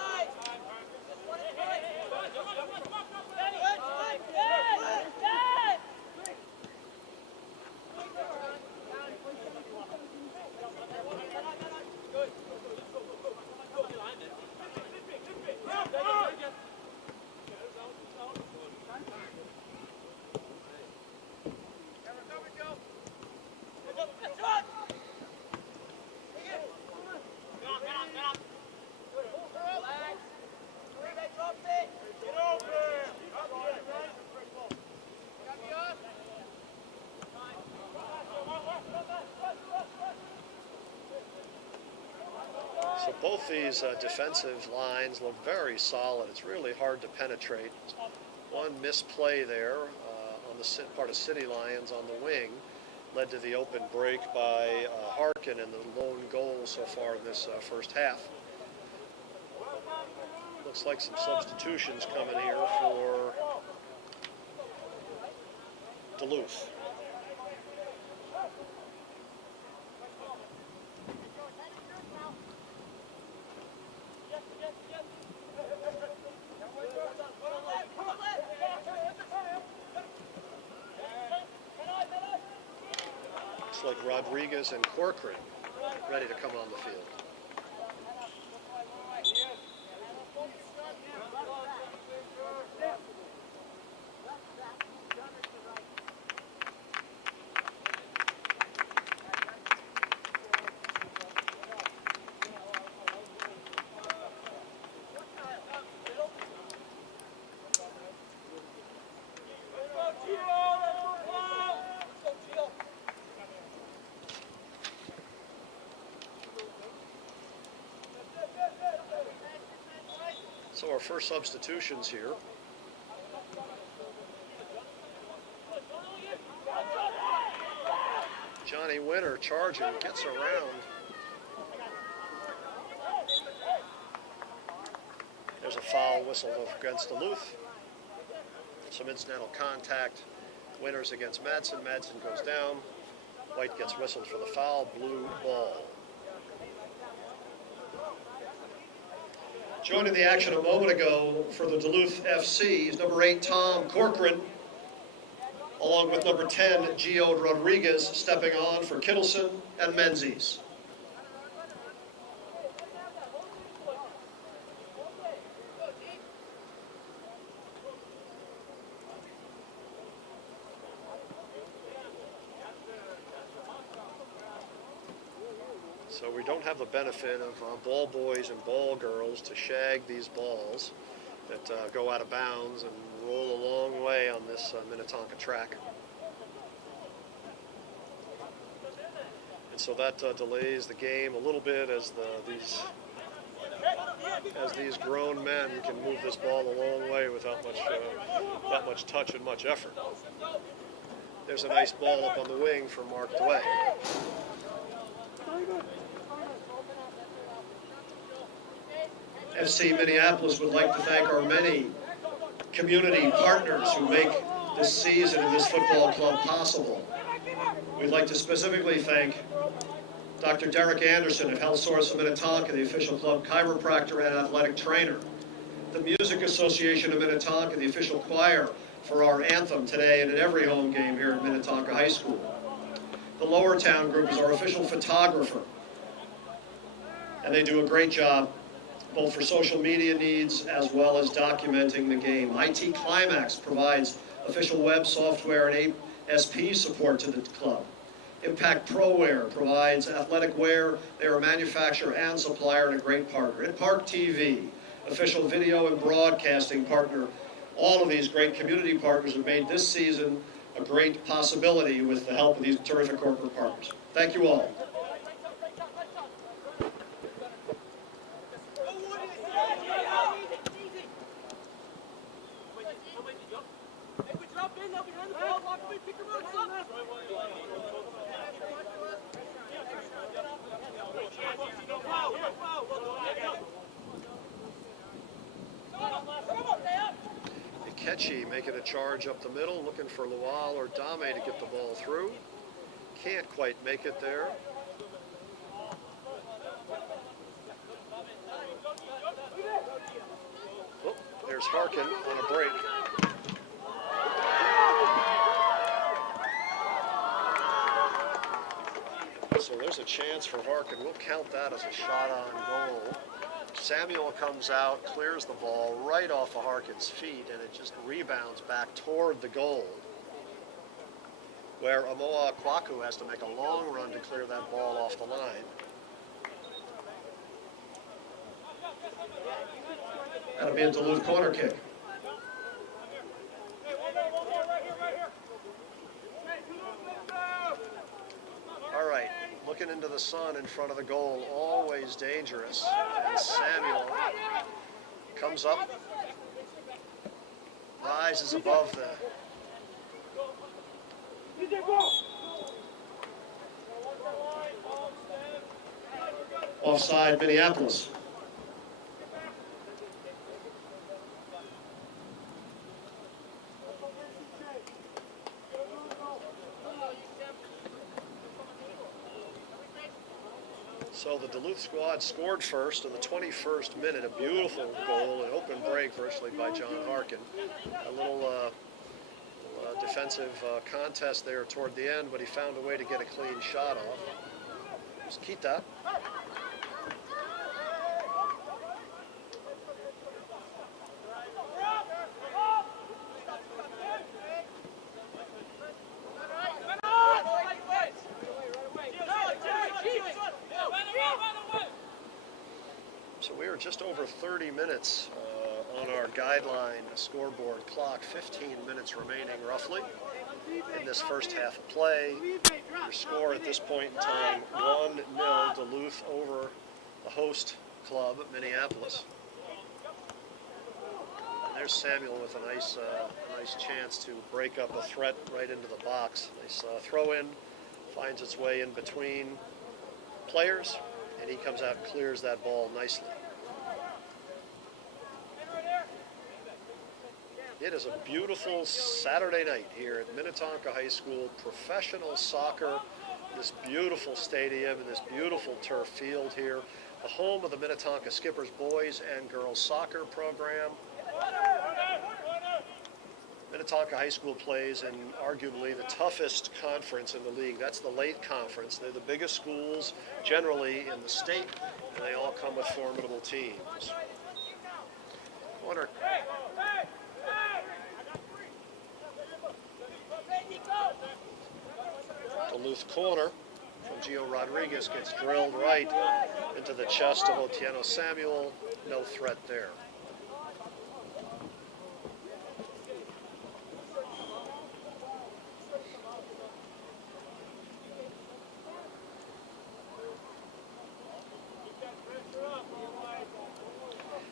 So both these defensive lines look very solid. It's really hard to penetrate. One misplay there on the part of City Lions on the wing led to the open break by Harkin and the lone goal so far in this first half. Looks like some substitutions coming here for Duluth. Looks like Rodriguez and Corcoran ready to come on the field. So our first substitutions here. Johnny Winter charging, gets around. There's a foul whistled against Duluth. Some incidental contact. Winters against Madsen. Madsen goes down. White gets whistled for the foul. Blue ball. Joining the action a moment ago for the Duluth FC is number 8, Tom Corcoran, along with number 10, Gio Rodriguez, stepping on for Kittleson and Menzies. So we don't have the benefit of ball boys and ball girls to shag these balls that go out of bounds and roll a long way on this Minnetonka track. And so that delays the game a little bit as these grown men can move this ball a long way without much touch and much effort. There's a nice ball up on the wing for Mark Dway. FC Minneapolis would like to thank our many community partners who make this season and this football club possible. We'd like to specifically thank Dr. Derek Anderson of Health Source of Minnetonka, the official club chiropractor and athletic trainer. The Music Association of Minnetonka, the official choir for our anthem today and at every home game here at Minnetonka High School. The Lower Town Group is our official photographer, and they do a great job both for social media needs as well as documenting the game. IT Climax provides official web software and ASP support to the club. Impact ProWear provides athletic wear. They are a manufacturer and supplier and a great partner. And ParkTV, official video and broadcasting partner. All of these great community partners have made this season a great possibility with the help of these terrific corporate partners. Thank you all. Ketchy making a charge up the middle, looking for Lual or Dame to get the ball through. Can't quite make it there. Oh, there's Harkin on a break. So there's a chance for Harkin. We'll count that as a shot on goal. Samuel comes out, clears the ball right off of Harkin's feet, and it just rebounds back toward the goal, where Amoa Kwaku has to make a long run to clear that ball off the line. That'll be a Duluth corner kick. All right, looking into the sun in front of the goal, always dangerous. And Samuel comes up, rises above the offside Minneapolis. So the Duluth squad scored first in the 21st minute, a beautiful goal, an open break virtually by John Harkin. A little defensive contest there toward the end, but he found a way to get a clean shot off. There's Kita. So we are just over 30 minutes on our guideline scoreboard clock, 15 minutes remaining roughly in this first half of play. Your score at this point in time, 1-0 Duluth over the host club, Minneapolis. There's Samuel with a nice chance to break up a threat right into the box. Nice throw in, finds its way in between players, and he comes out and clears that ball nicely. It is a beautiful Saturday night here at Minnetonka High School. Professional soccer, this beautiful stadium and this beautiful turf field here. The home of the Minnetonka Skippers boys and girls soccer program. Minnetonka High School plays in arguably the toughest conference in the league. That's the Lake Conference. They're the biggest schools generally in the state, and they all come with formidable teams. Corner. Duluth corner from Gio Rodriguez gets drilled right into the chest of Otieno Samuel. No threat there.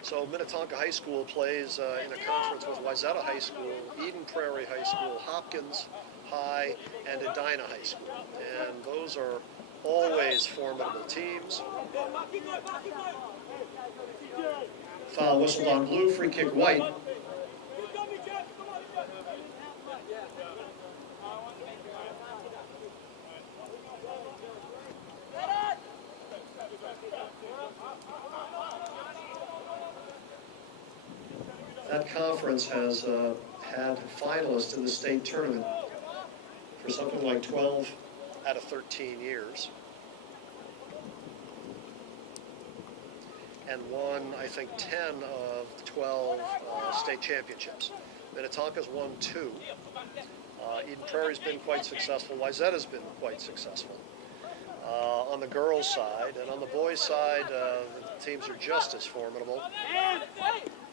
So Minnetonka High School plays in a conference with Wayzata High School, Eden Prairie High School, Hopkins High, and Edina High School. And those are always formidable teams. Foul whistled on blue, free kick white. That conference has had finalists in the state tournament for something like 12 out of 13 years. And won, I think, 10 of 12 state championships. Minnetonka's won 2. Eden Prairie's been quite successful. Wayzata's been quite successful on the girls' side. And on the boys' side, the teams are just as formidable.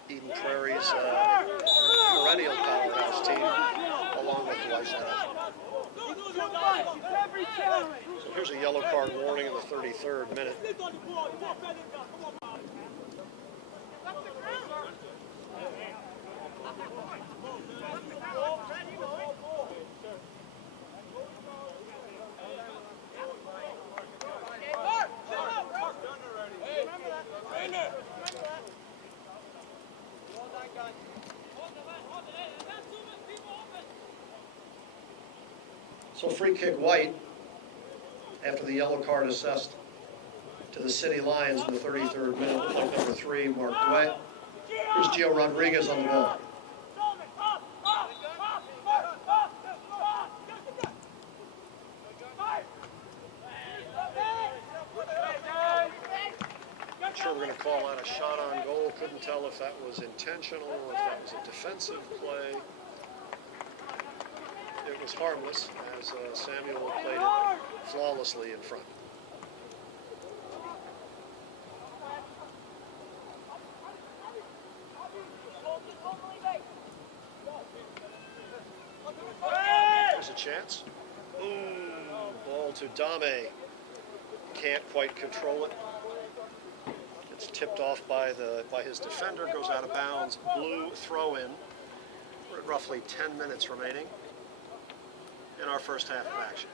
Eden Prairie's perennial powerhouse team, along with Wayzata. So here's a yellow card warning in the 33rd minute. So free kick white after the yellow card assessed to the City Lions in the 33rd minute. Play number 3, Mark Dwight. Here's Gio Rodriguez on the ball. Not sure we're going to call that a shot on goal. Couldn't tell if that was intentional or if that was a defensive play. It was harmless as Samuel played it flawlessly in front. There's a chance. Ball to Dame. Can't quite control it. It's tipped off by his defender, goes out of bounds. Blue throw in. We're at roughly 10 minutes remaining in our first half of action.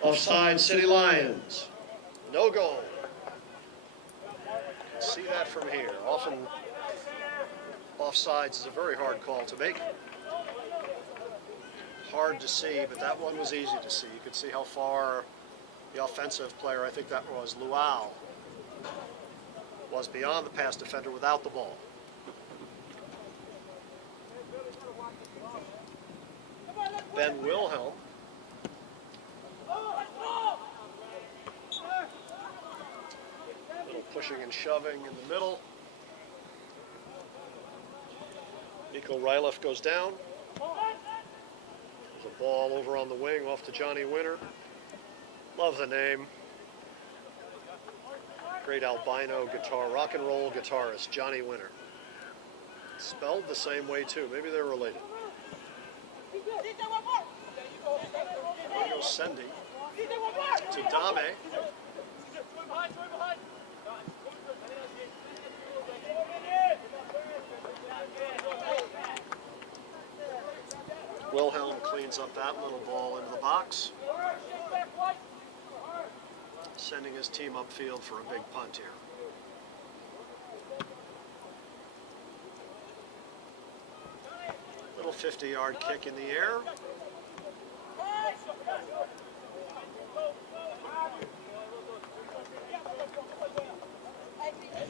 Offside, City Lions. No goal. See that from here. Often offsides is a very hard call to make. Hard to see, but that one was easy to see. You could see how far the offensive player, I think that was Luau, was beyond the pass defender without the ball. Ben Wilhelm. Little pushing and shoving in the middle. Nico Rylef goes down. There's a ball over on the wing off to Johnny Winter. Love the name. Great albino guitar, rock and roll guitarist, Johnny Winter. Spelled the same way too. Maybe they're related. There goes Sendi to Dame. Wilhelm cleans up that little ball into the box, sending his team upfield for a big punt here. Little 50-yard kick in the air.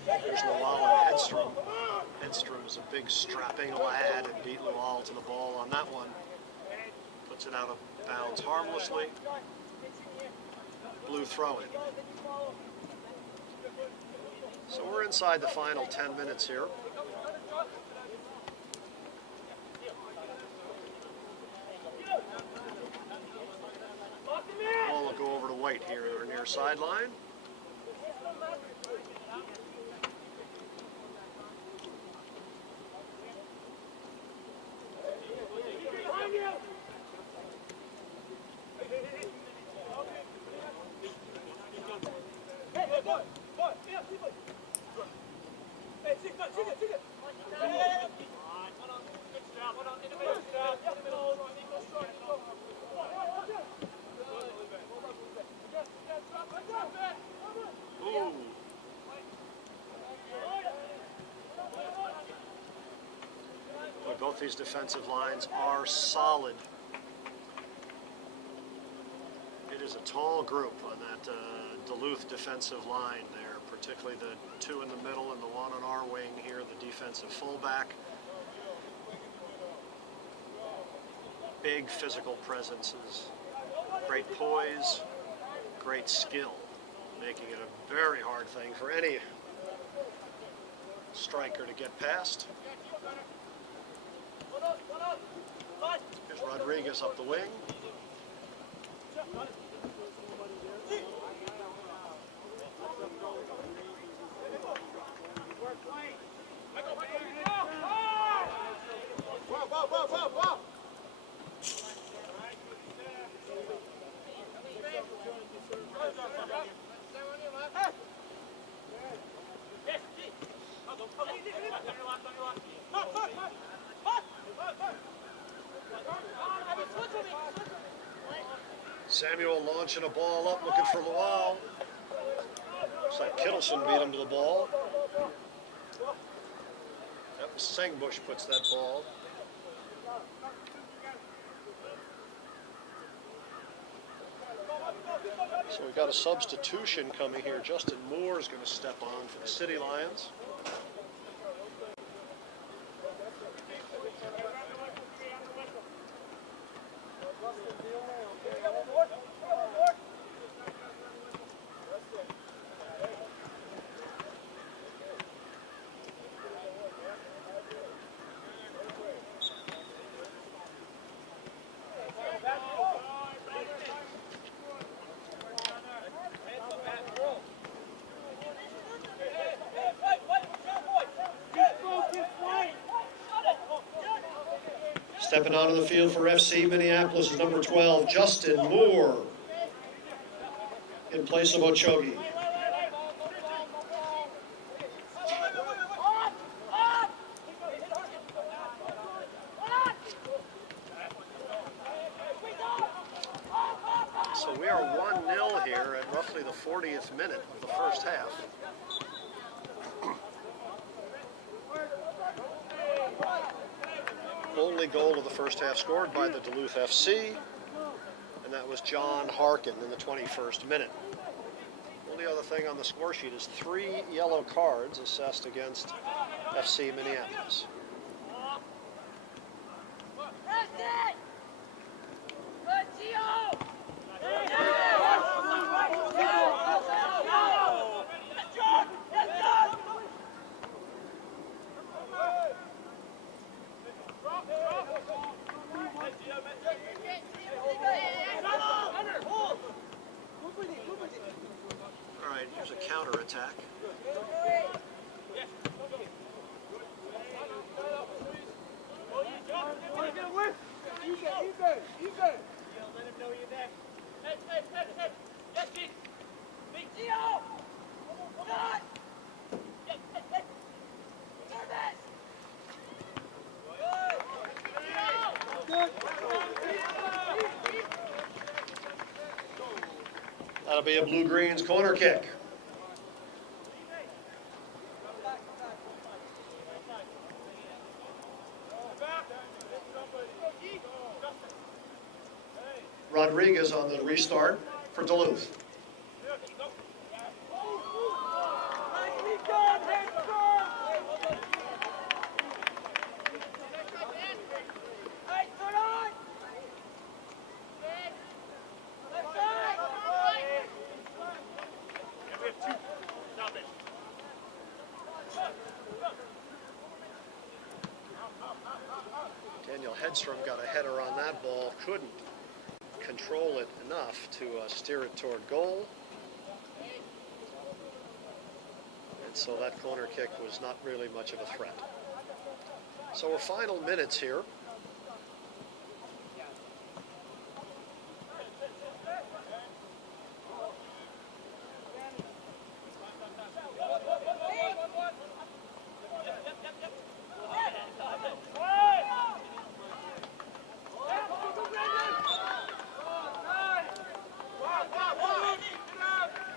Here's Lowell and Hedstrom. Hedstrom is a big strapping lad and beat Lowell to the ball on that one. Puts it out of bounds harmlessly. Blue throw-in. So we're inside the final 10 minutes here. Ball will go over to White here near sideline. Both these defensive lines are solid. It is a tall group on that Duluth defensive line there, particularly the two in the middle and the one on our wing here, the defensive fullback. Big physical presences, great poise, great skill, making it a very hard thing for any striker to get past. Here's Rodriguez up the wing. Samuel launching a ball up, looking for Lowell. Looks like Kittleson beat him to the ball. That was Sengbush puts that ball. So we've got a substitution coming here. Justin Moore is going to step on for the City Lions. Stepping onto the field for FC Minneapolis is number 12, Justin Moore, in place of Ochogi. So we are 1-0 here at roughly the 40th minute of the first half. Only goal of the first half scored by the Duluth FC, and that was John Harkin in the 21st minute. Only other thing on the score sheet is 3 yellow cards assessed against FC Minneapolis. All right, here's a counterattack. That'll be a Blue-Greens corner kick. Rodriguez on the restart for Duluth. Daniel Hedstrom got a header on that ball, couldn't control it enough to steer it toward goal. And so that corner kick was not really much of a threat. So our final minutes here.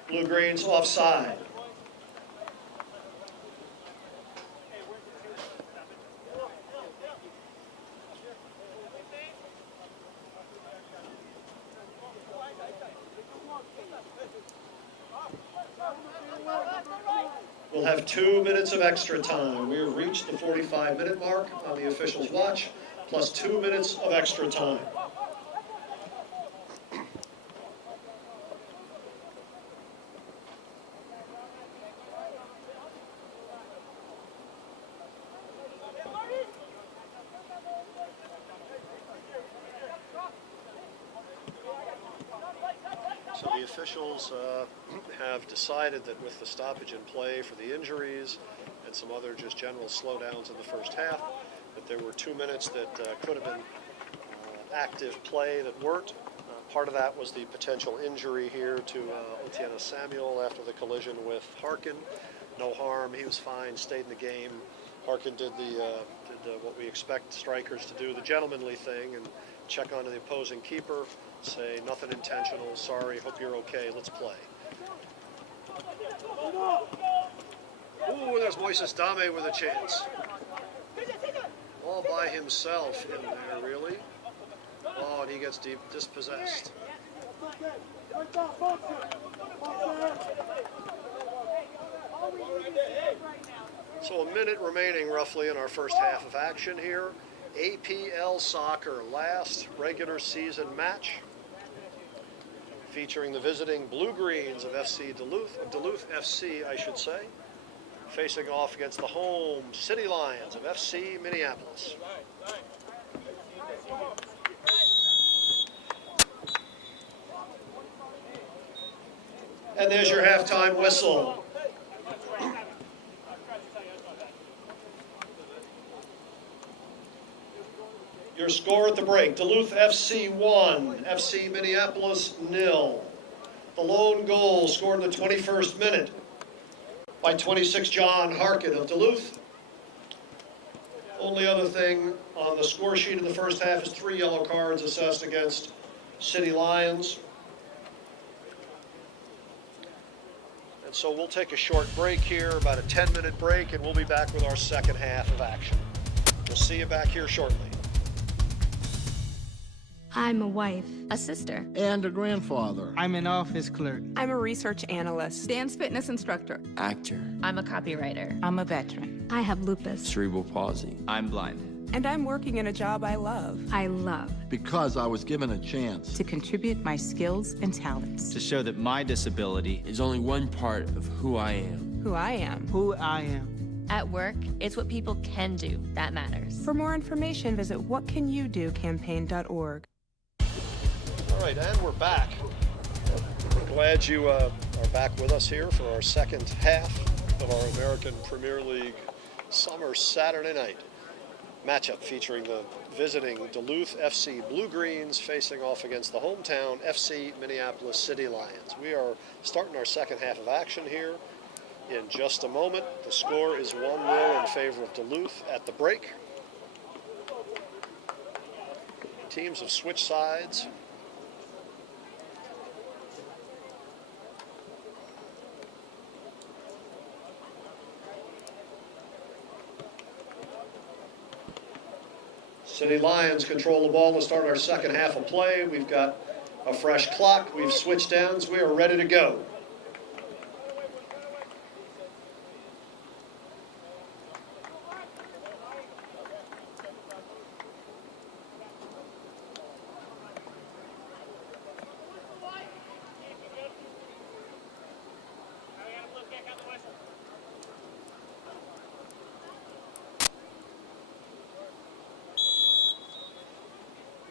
Blue-Greens offside. We'll have 2 minutes of extra time. We have reached the 45-minute mark on the officials' watch, plus 2 minutes of extra time. So the officials have decided that with the stoppage in play for the injuries and some other just general slowdowns in the first half, that there were 2 minutes that could have been active play that weren't. Part of that was the potential injury here to Otieno Samuel after the collision with Harkin. No harm, he was fine, stayed in the game. Harkin did what we expect strikers to do, the gentlemanly thing, and check onto the opposing keeper, say nothing intentional, sorry, hope you're okay, let's play. Ooh, there's Moises Dame with a chance. All by himself in there, really. Oh, and he gets dispossessed. So a minute remaining roughly in our first half of action here. APL soccer, last regular season match featuring the visiting Blue-Greens of FC Duluth, FC I should say, facing off against the home City Lions of FC Minneapolis. And there's your halftime whistle. Your score at the break, Duluth FC 1, FC Minneapolis 0. The lone goal scored in the 21st minute by 26 John Harkin of Duluth. Only other thing on the score sheet in the first half is 3 yellow cards assessed against City Lions. And so we'll take a short break here, about a 10-minute break, and we'll be back with our second half of action. We'll see you back here shortly. I'm a wife. A sister. And a grandfather. I'm an office clerk. I'm a research analyst. Dance fitness instructor. Actor. I'm a copywriter. I'm a veteran. I have lupus. Cerebral palsy. I'm blind. And I'm working in a job I love. I love. Because I was given a chance. To contribute my skills and talents. To show that my disability is only one part of who I am. Who I am. Who I am. At work, it's what people can do that matters. For more information, visit whatcanyoudocampaign.org. All right, and we're back. We're glad you are back with us here for our second half of our American Premier League summer Saturday night matchup featuring the visiting Duluth FC Blue Greens facing off against the hometown FC Minneapolis City Lions. We are starting our second half of action here in just a moment. The score is 1-0 in favor of Duluth at the break. Teams have switched sides. City Lions control the ball to start our second half of play. We've got a fresh clock. We've switched downs. We are ready to go.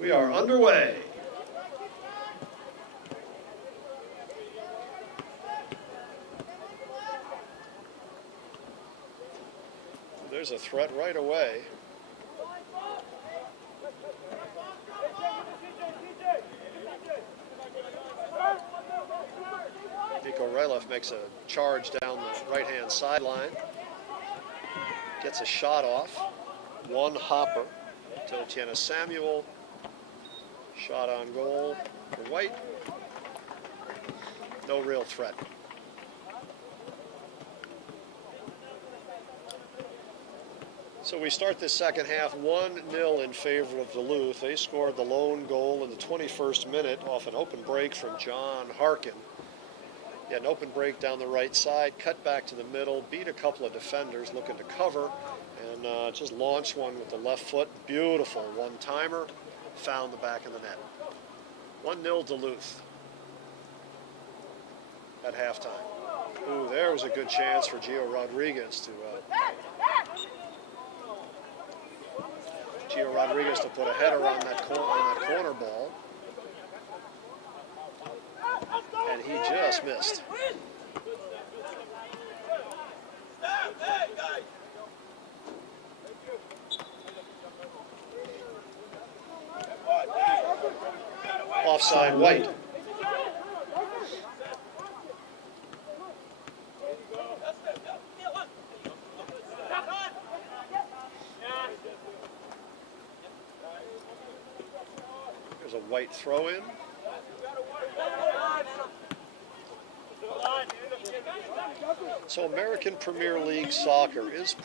We are underway. There's a threat right away. Nico Ryloff makes a charge down the right-hand sideline. Gets a shot off. One hopper to Tiana Samuel. Shot on goal for White. No real threat. So we start this second half 1-0 in favor of Duluth. They scored the lone goal in the 21st minute off an open break from John Harkin. He had an open break down the right side, cut back to the middle, beat a couple of defenders looking to cover, and just launched one with the left foot. Beautiful one-timer. Found the back of the net. 1-0 Duluth at halftime. Ooh, there was a good chance for Gio Rodriguez to put a header on that corner ball. And he just missed. Offside White. There's a White throw in. So American Premier League soccer is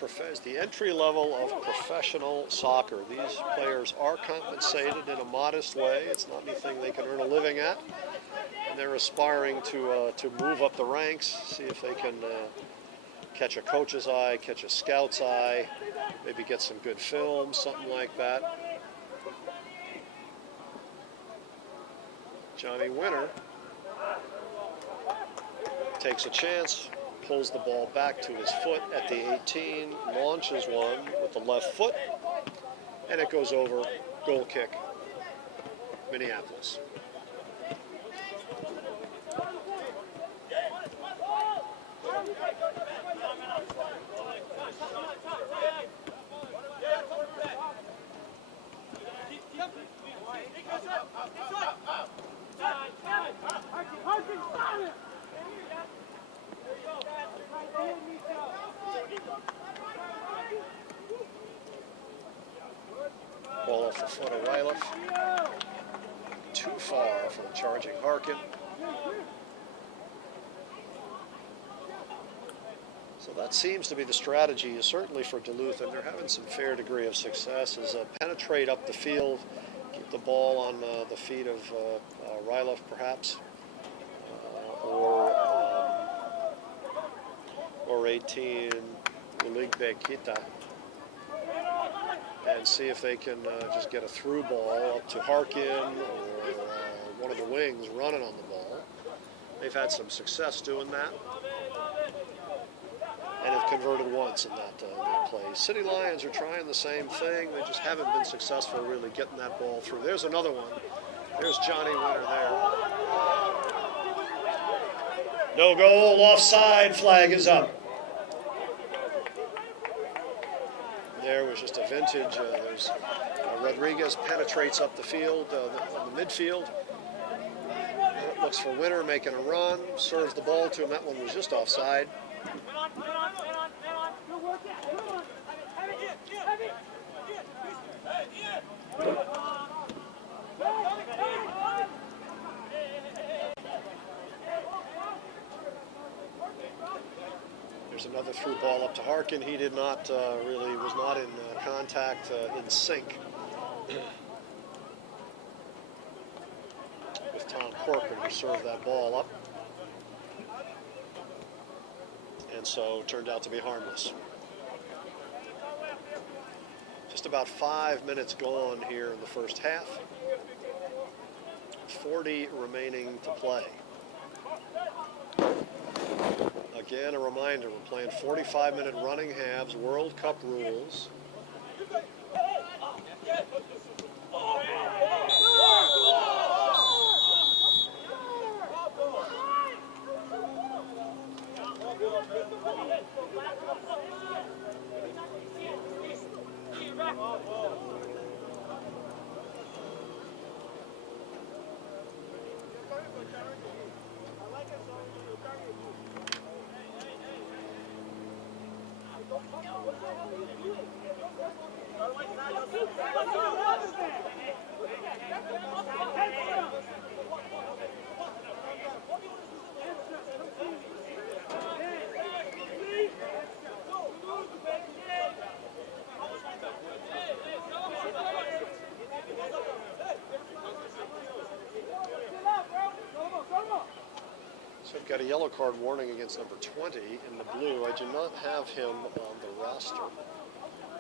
the entry level of professional soccer. These players are compensated in a modest way. It's not anything they can earn a living at. And they're aspiring to move up the ranks, see if they can catch a coach's eye, catch a scout's eye, maybe get some good film, something like that. Johnny Winter takes a chance, pulls the ball back to his foot at the 18, launches one with the left foot, and it goes over. Goal kick, Minneapolis. Ball off the foot of Ryloff. Too far from charging Harkin. So that seems to be the strategy, certainly for Duluth, and they're having some fair degree of success, is penetrate up the field, keep the ball on the feet of Ryloff perhaps, or 18, Uligbe Kita, and see if they can just get a through ball up to Harkin or one of the wings running on the ball. They've had some success doing that and have converted once in that play. City Lions are trying the same thing. They just haven't been successful really getting that ball through. There's another one. There's Johnny Winter there. No goal, offside, flag is up. There was just a vintage, there's Rodriguez penetrates up the field, the midfield. Looks for Winter, making a run, serves the ball to him. That one was just offside. There's another through ball up to Harkin. He did not was not in contact, in sync with Tom Corcoran, who served that ball up. And so turned out to be harmless. Just about 5 minutes gone here in the first half. 40 remaining to play. Again, a reminder, we're playing 45-minute running halves, World Cup rules. So I've got a yellow card warning against number 20 in the blue. I do not have him on the roster.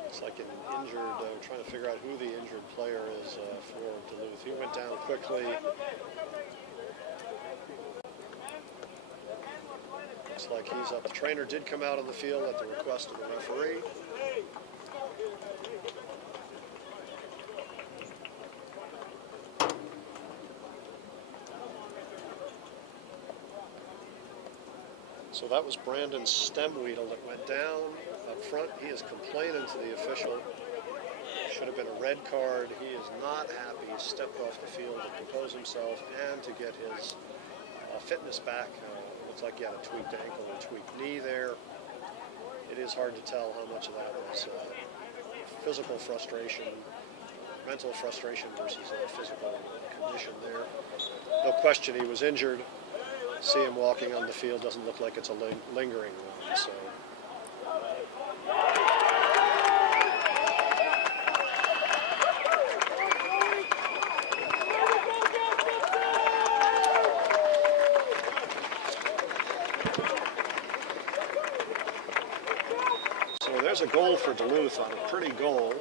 It's like an injured, trying to figure out who the injured player is for Duluth. He went down quickly. Looks like he's up. The trainer did come out on the field at the request of the referee. So that was Brandon Stemweedle that went down up front. He is complaining to the official. Should have been a red card. He is not happy. He stepped off the field to compose himself and to get his fitness back. Looks like he had a tweaked ankle and tweaked knee there. It is hard to tell how much of that was physical frustration, mental frustration versus physical condition there. No question he was injured. See him walking on the field, doesn't look like it's a lingering one. So. So there's a goal for Duluth on a pretty goal,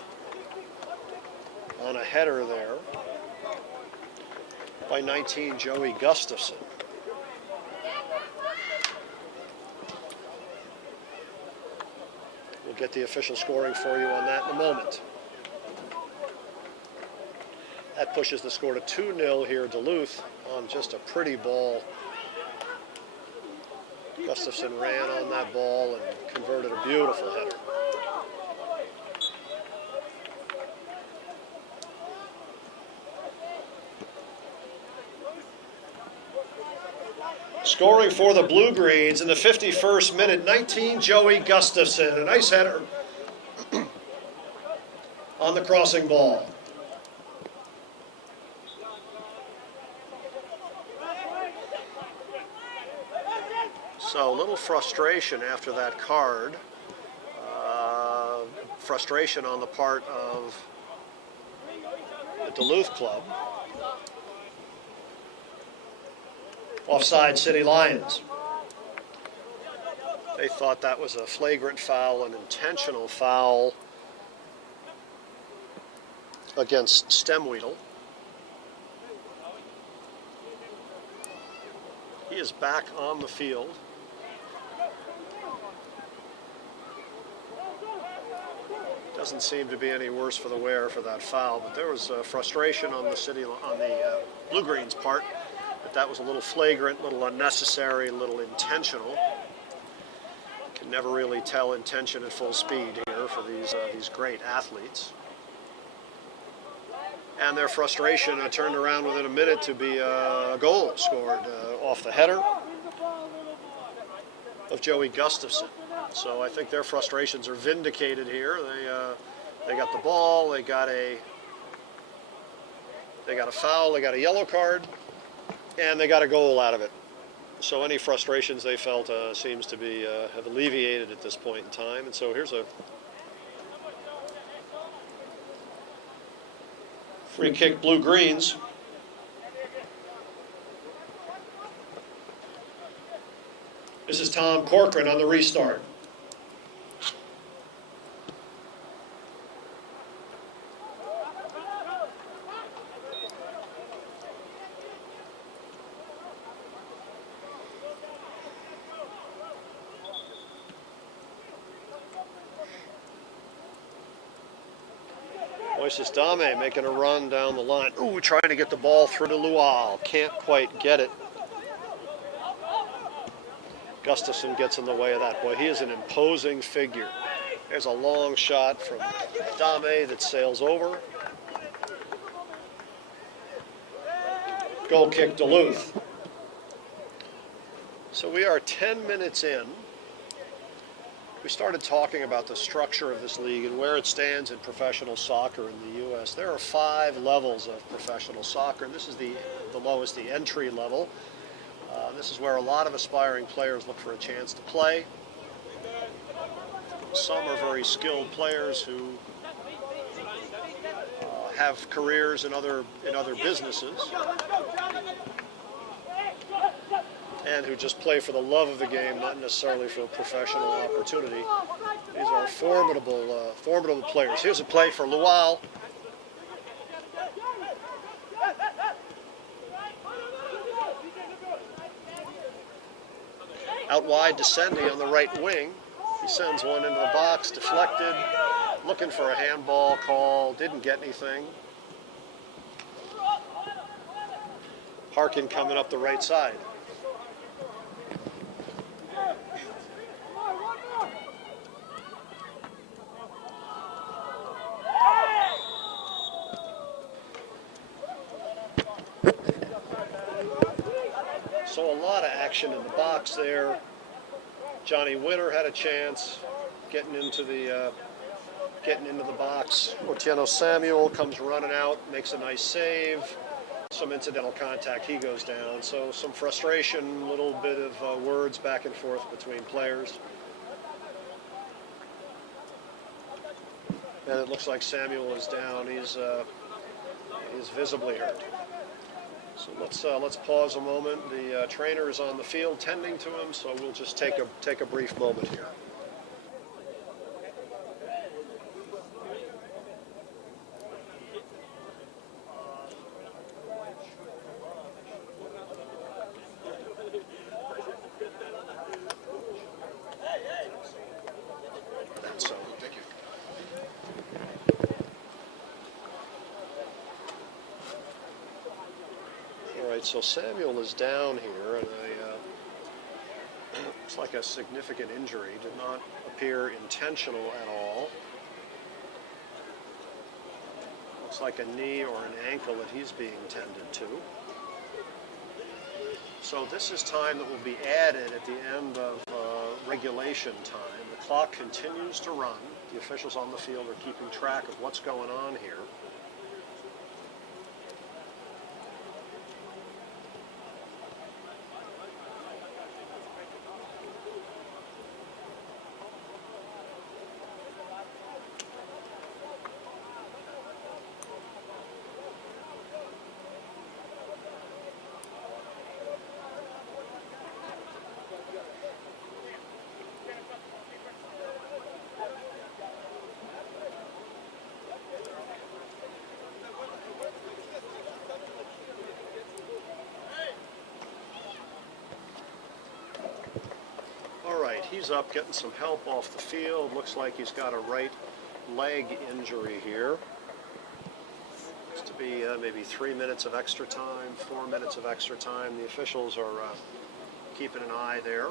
on a header there by 19, Joey Gustafson. Get the official scoring for you on that in a moment. That pushes the score to 2-0 here, Duluth, on just a pretty ball. Gustafson ran on that ball and converted a beautiful header. Scoring for the Blue Greens in the 51st minute, 19, Joey Gustafson. A nice header on the crossing ball. So a little frustration after that card. Frustration on the part of the Duluth club. Offside City Lions. They thought that was a flagrant foul, an intentional foul against Stemweedle. He is back on the field. Doesn't seem to be any worse for the wear for that foul, but there was frustration on the Blue Greens' part. That was a little flagrant, a little unnecessary, a little intentional. Can never really tell intention at full speed here for these great athletes. And their frustration turned around within a minute to be a goal scored off the header of Joey Gustafson. So I think their frustrations are vindicated here. They got the ball, they got a foul, they got a yellow card, and they got a goal out of it. So any frustrations they felt seems to be have alleviated at this point in time. And so here's a free kick, Blue Greens. This is Tom Corcoran on the restart. Moises Dame making a run down the line. Ooh, trying to get the ball through to Lual. Can't quite get it. Gustafson gets in the way of that. Boy, he is an imposing figure. There's a long shot from Dame that sails over. Goal kick, Duluth. So we are 10 minutes in. We started talking about the structure of this league and where it stands in professional soccer in the U.S. There are 5 levels of professional soccer, and this is the lowest, the entry level. This is where a lot of aspiring players look for a chance to play. Some are very skilled players who have careers in other businesses and who just play for the love of the game, not necessarily for a professional opportunity. These are formidable players. Here's a play for Lual. Out wide to Sendy on the right wing. He sends one into the box, deflected, looking for a handball call, didn't get anything. Harkin coming up the right side. So a lot of action in the box there. Johnny Winter had a chance getting into the box. Otieno Samuel comes running out, makes a nice save. Some incidental contact, he goes down. So some frustration, a little bit of words back and forth between players. And it looks like Samuel is down. He's visibly hurt. So let's pause a moment. The trainer is on the field tending to him, so we'll just take a brief moment here. So Samuel is down here, and looks like a significant injury. Did not appear intentional at all. Looks like a knee or an ankle that he's being tended to. So this is time that will be added at the end of regulation time. The clock continues to run. The officials on the field are keeping track of what's going on here. He's up getting some help off the field. Looks like he's got a right leg injury here. Looks to be maybe 3 minutes of extra time, 4 minutes of extra time. The officials are keeping an eye there.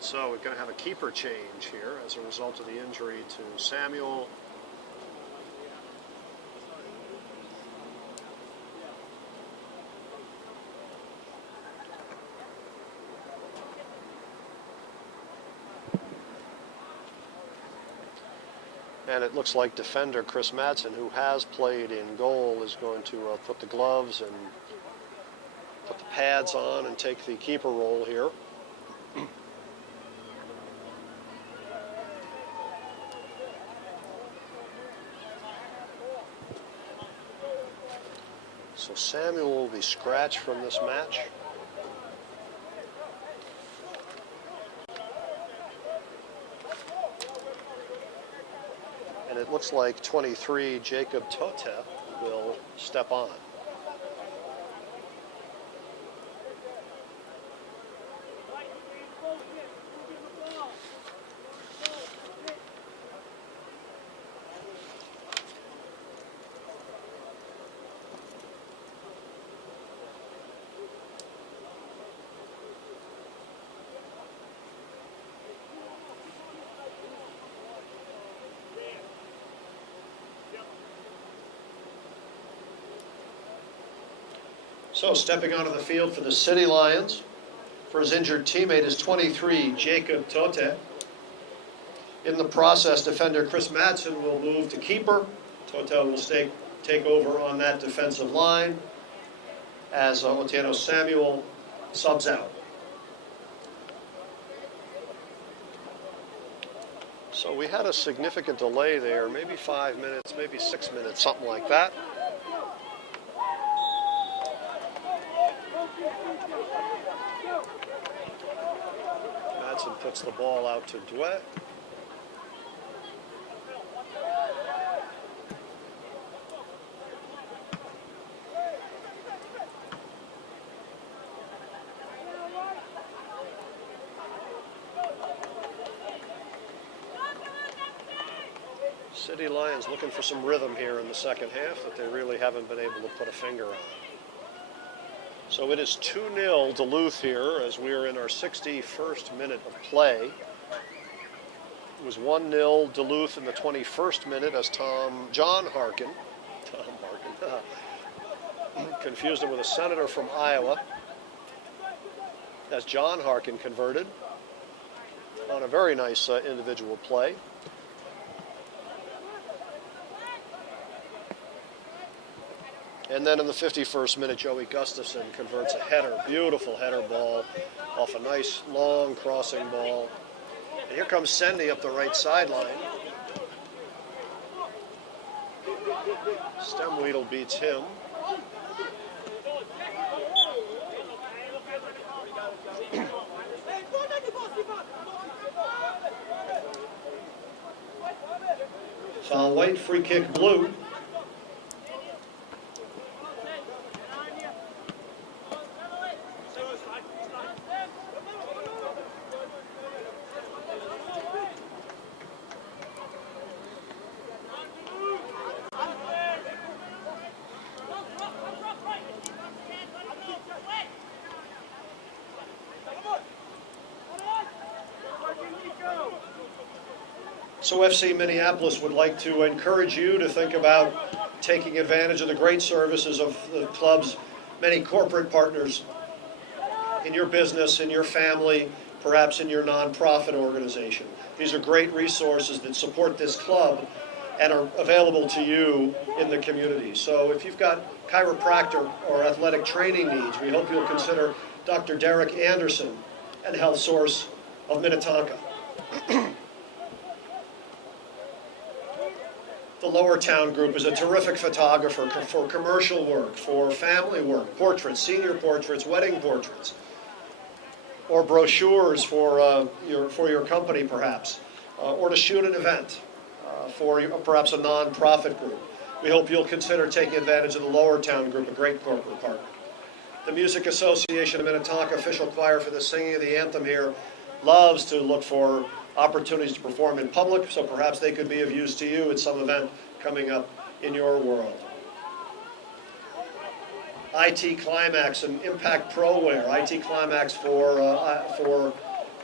So we're going to have a keeper change here as a result of the injury to Samuel. And it looks like defender Chris Madsen, who has played in goal, is going to put the gloves and put the pads on and take the keeper role here. So Samuel will be scratched from this match. And it looks like 23, Jacob Tote, will step on. So stepping onto the field for the City Lions for his injured teammate is 23, Jacob Tote. In the process, defender Chris Madsen will move to keeper. Tote will take over on that defensive line as Otieno Samuel subs out. So we had a significant delay there, maybe 5 minutes, maybe 6 minutes, something like that. Madsen puts the ball out to Duet. City Lions looking for some rhythm here in the second half that they really haven't been able to put a finger on. So it is 2-0 Duluth here as we are in our 61st minute of play. It was 1-0 Duluth in the 21st minute as John Harkin, confused him with a senator from Iowa, as John Harkin converted on a very nice individual play. And then in the 51st minute, Joey Gustafson converts a header, beautiful header ball off a nice long crossing ball. And here comes Sendy up the right sideline. Stemweedle beats him. Foul white, free kick blue. So FC Minneapolis would like to encourage you to think about taking advantage of the great services of the club's many corporate partners in your business, in your family, perhaps in your nonprofit organization. These are great resources that support this club and are available to you in the community. So if you've got chiropractor or athletic training needs, we hope you'll consider Dr. Derek Anderson and Health Source of Minnetonka. The Lower Town Group is a terrific photographer for commercial work, for family work, portraits, senior portraits, wedding portraits, or brochures for your company perhaps, or to shoot an event for perhaps a non-profit group. We hope you'll consider taking advantage of the Lower Town Group, a great corporate partner. The Music Association of Minnetonka official choir for the singing of the anthem here loves to look for opportunities to perform in public, so perhaps they could be of use to you at some event coming up in your world. IT Climax and Impact ProWare. IT Climax for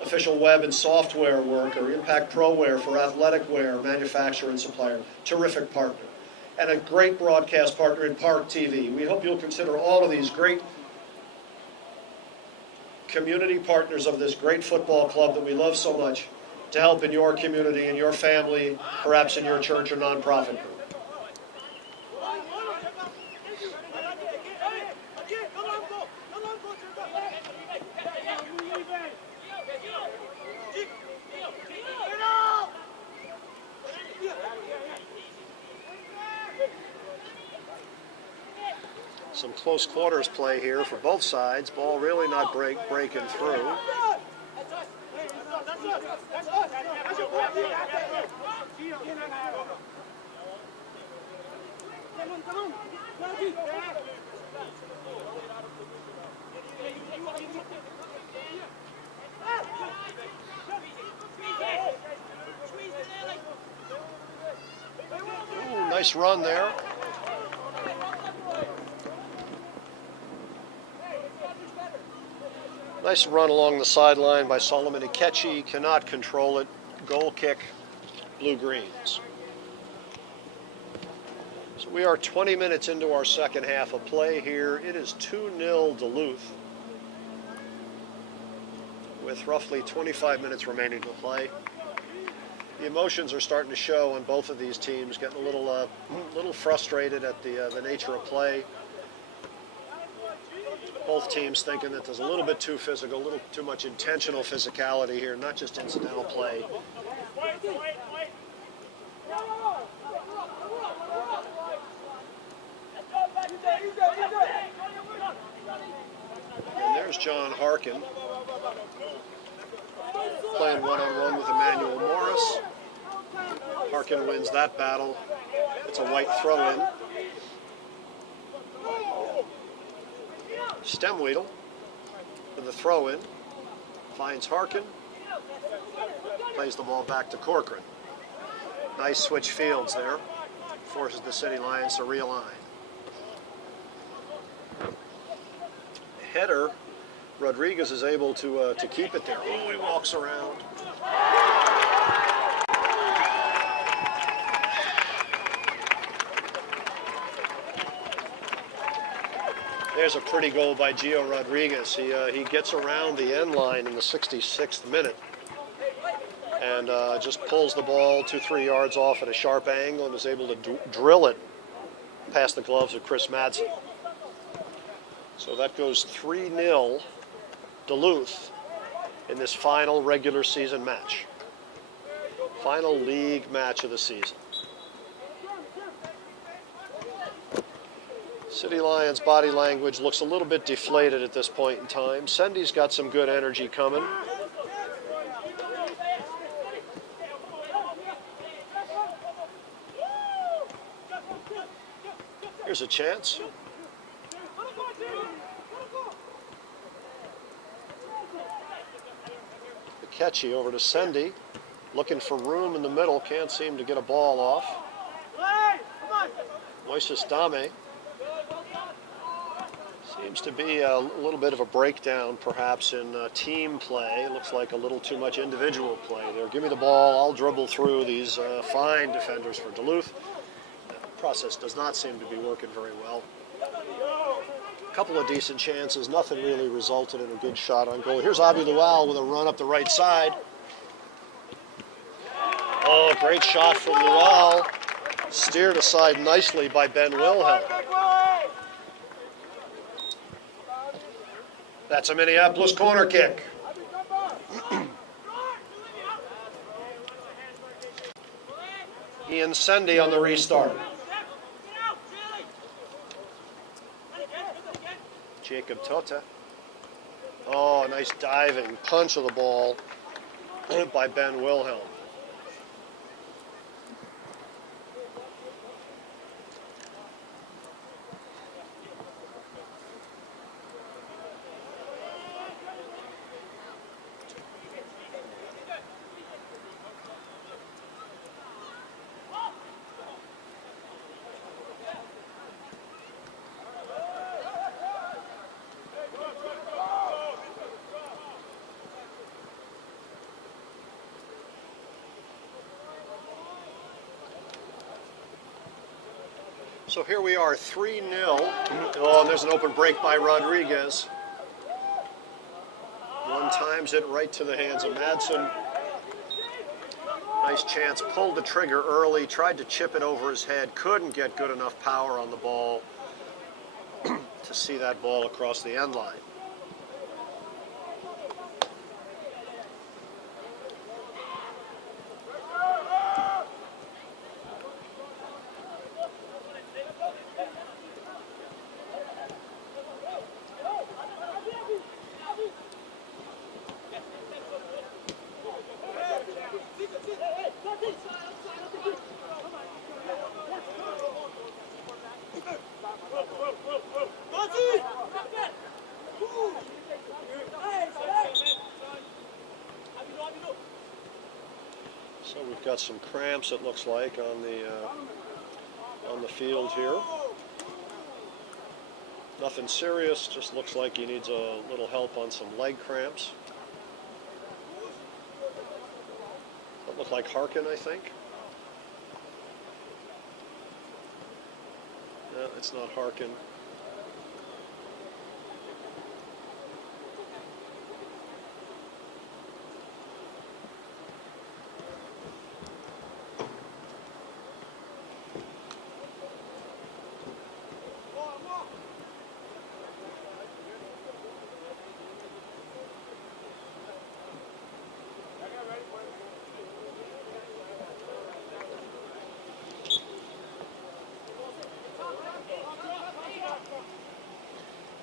official web and software work, or Impact ProWare for athletic wear, manufacturer and supplier. Terrific partner. And a great broadcast partner in ParkTV. We hope you'll consider all of these great community partners of this great football club that we love so much to help in your community, in your family, perhaps in your church or nonprofit group? Some close quarters play here for both sides. Ball really not breaking through. Ooh, nice run there. Nice run along the sideline by Solomon Akechi. Cannot control it. Goal kick, Blue Greens. So we are 20 minutes into our second half of play here. It is 2-0 Duluth with roughly 25 minutes remaining to play. The emotions are starting to show on both of these teams, getting a little frustrated at the nature of play. Both teams thinking that there's a little bit too physical, a little too much intentional physicality here, not just incidental play. And there's John Harkin playing one-on-one with Emmanuel Morris. Harkin wins that battle. It's a white throw-in. Stemweedle with the throw-in, finds Harkin, plays the ball back to Corcoran. Nice switch fields there, forces the City Lions to realign. Header, Rodriguez is able to keep it there. Oh, he walks around. There's a pretty goal by Gio Rodriguez. He gets around the end line in the 66th minute and just pulls the ball 2-3 yards off at a sharp angle and is able to drill it past the gloves of Chris Madsen. So that goes 3-0 Duluth in this final regular season match. Final league match of the season. City Lions' body language looks a little bit deflated at this point in time. Sendy's got some good energy coming. Here's a chance. Akechi over to Sendy. Looking for room in the middle. Can't seem to get a ball off. Moises Dame. Seems to be a little bit of a breakdown, perhaps, in team play. It looks like a little too much individual play there. Give me the ball, I'll dribble through these fine defenders for Duluth. The process does not seem to be working very well. A couple of decent chances, nothing really resulted in a good shot on goal. Here's Abu Lual with a run up the right side. Oh, great shot from Lual. Steered aside nicely by Ben Wilhelm. That's a Minneapolis corner kick. Ian Sendy on the restart. Jacob Tota. Oh, nice diving punch of the ball by Ben Wilhelm. So here we are, 3-0. Oh, and there's an open break by Rodriguez. One times it right to the hands of Madsen. Nice chance, pulled the trigger early, tried to chip it over his head, couldn't get good enough power on the ball to see that ball across the end line. So we've got some cramps, it looks like, on the field here. Nothing serious, just looks like he needs a little help on some leg cramps. That looked like Harkin, I think. No, it's not Harkin.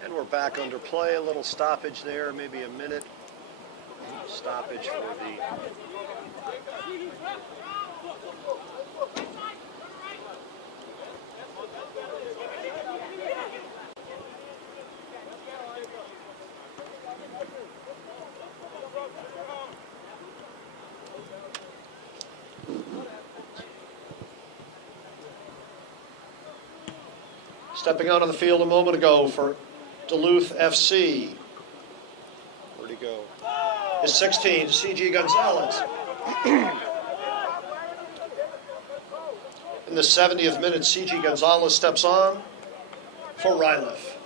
And we're back under play, a little stoppage there, maybe a minute stoppage for the stepping out on the field a moment ago for Duluth FC. Where'd he go? Is 16, C.G. Gonzalez. In the 70th minute, C.G. Gonzalez steps on for Rylith.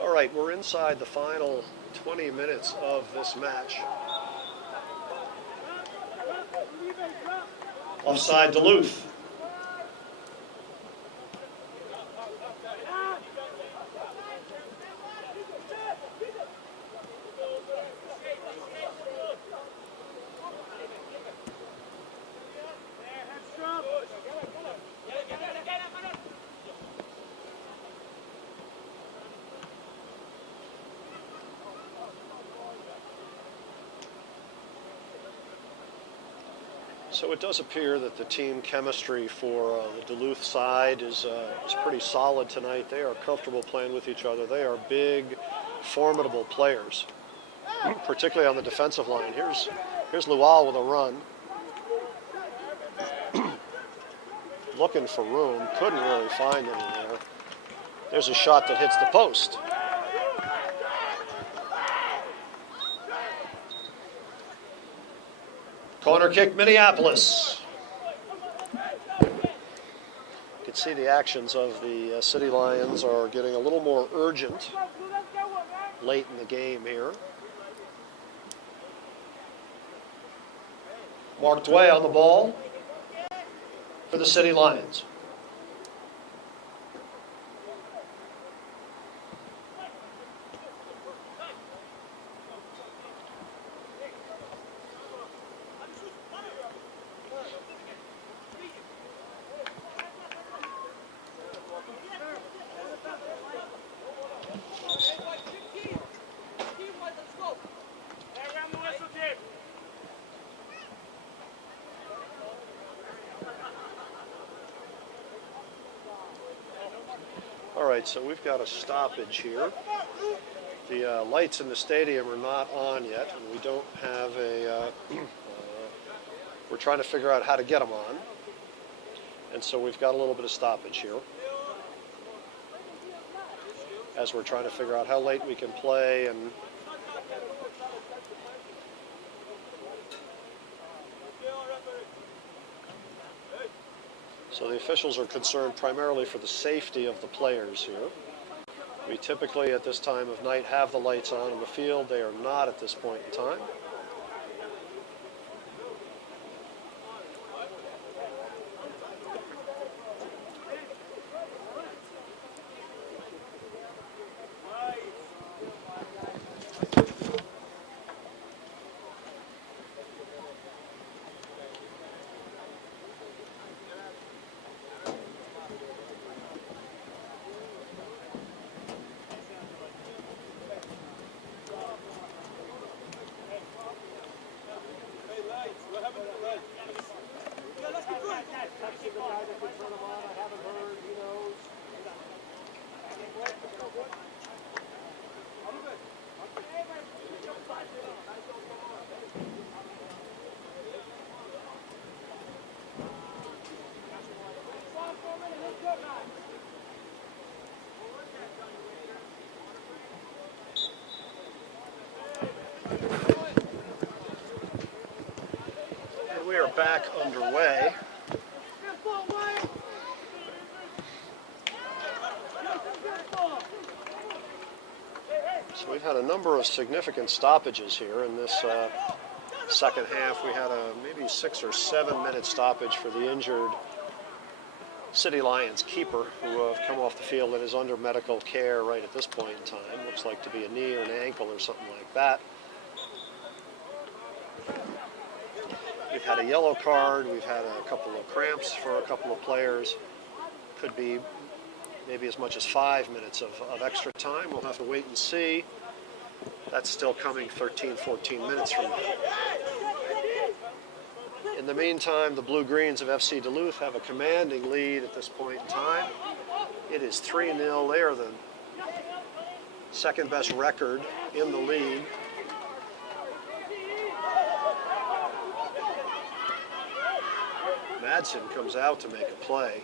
All right, we're inside the final 20 minutes of this match. Offside Duluth. So it does appear that the team chemistry for the Duluth side is pretty solid tonight. They are comfortable playing with each other. They are big, formidable players, particularly on the defensive line. Here's Lual with a run. Looking for room, couldn't really find any there. There's a shot that hits the post. Corner kick, Minneapolis. You can see the actions of the City Lions are getting a little more urgent late in the game here. Mark Dway on the ball for the City Lions. right, so we've got a stoppage here. The lights in the stadium are not on yet, and we don't have a, we're trying to figure out how to get them on. And so we've got a little bit of stoppage here as we're trying to figure out how late we can play. And so the officials are concerned primarily for the safety of the players here. We typically at this time of night have the lights on in the field. They are not at this point in time. And we are back underway. So we've had a number of significant stoppages here in this second half. We had a maybe 6 or 7 minute stoppage for the injured City Lions keeper who have come off the field and is under medical care right at this point in time. Looks like to be a knee or an ankle or something like that. We've had a yellow card. We've had a couple of cramps for a couple of players. Could be maybe as much as 5 minutes of extra time. We'll have to wait and see. That's still coming 13, 14 minutes from now. In the meantime, the Blue-Greens of FC Duluth have a commanding lead at this point in time. It is 3-0. They are the second best record in the league. Madsen comes out to make a play.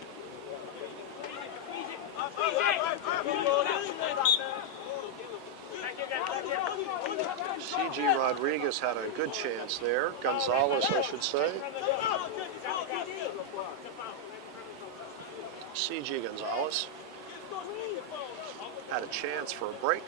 C.G. Rodriguez had a good chance there. Gonzalez, I should say. C.G. Gonzalez had a chance for a break.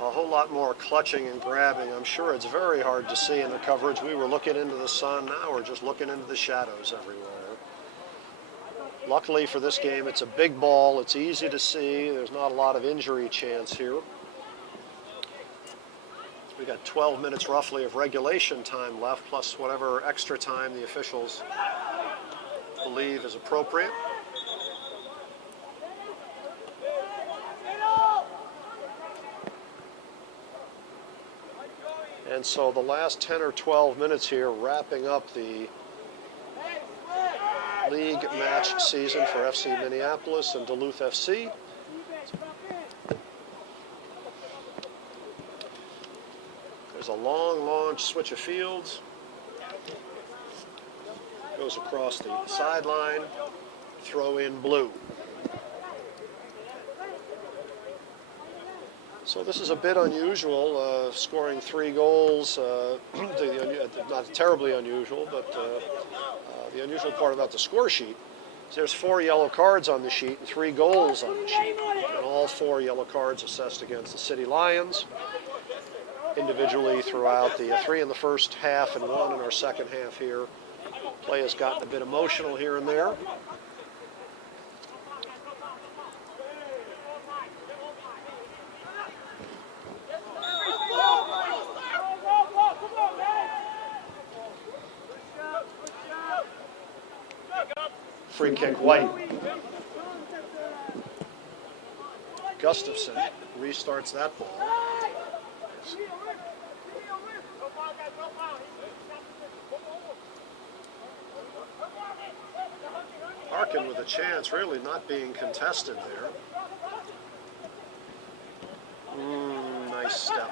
A whole lot more clutching and grabbing. I'm sure it's very hard to see in the coverage. We were looking into the sun. Now we're just looking into the shadows everywhere. Luckily for this game, it's a big ball. It's easy to see. There's not a lot of injury chance here. We got 12 minutes roughly of regulation time left, plus whatever extra time the officials believe is appropriate. And so the last 10 or 12 minutes here, wrapping up the league match season for FC Minneapolis and Duluth FC. There's a long launch switch of fields. Goes across the sideline. Throw in blue. So this is a bit unusual, scoring 3 goals, not terribly unusual, but the unusual part about the score sheet is there's 4 yellow cards on the sheet and 3 goals on the sheet. And all 4 yellow cards assessed against the City Lions, individually throughout the 3 in the first half and 1 in our second half here. Play has gotten a bit emotional here and there. Free kick, White. Gustafson restarts that ball. Harkin with a chance, really not being contested there. Nice step.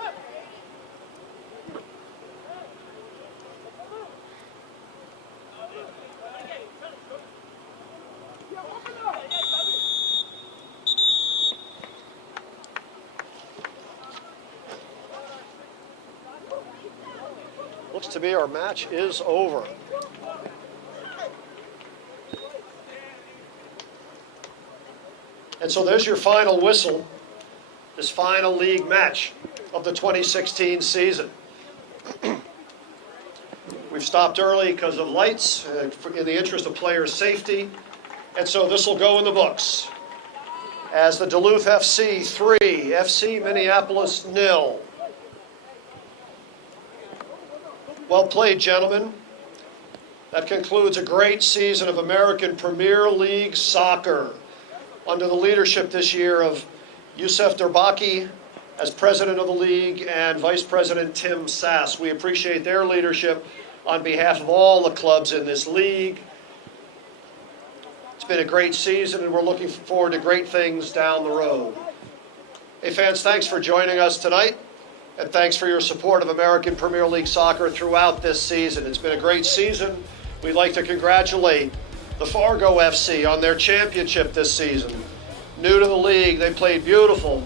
Looks to me our match is over. And so there's your final whistle, this final league match of the 2016 season. We've stopped early because of lights, in the interest of player safety, and so this will go in the books as the Duluth FC 3, FC Minneapolis 0. Well played, gentlemen. That concludes a great season of American Premier League soccer under the leadership this year of Youssef Derbaki as president of the league and Vice President Tim Sass. We appreciate their leadership on behalf of all the clubs in this league. It's been a great season, and we're looking forward to great things down the road. Hey, fans, thanks for joining us tonight, and thanks for your support of American Premier League soccer throughout this season. It's been a great season. We'd like to congratulate the Fargo FC on their championship this season. New to the league, they played beautiful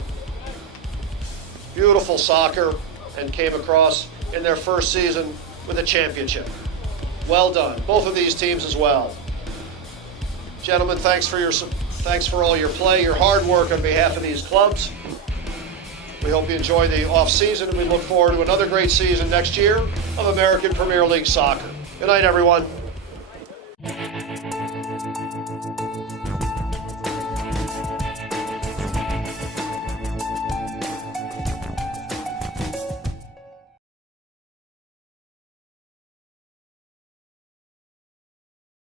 soccer and came across in their first season with a championship. Well done. Both of these teams as well. Gentlemen, thanks for all your play, your hard work on behalf of these clubs. We hope you enjoy the off season, and we look forward to another great season next year of American Premier League soccer. Good night, everyone.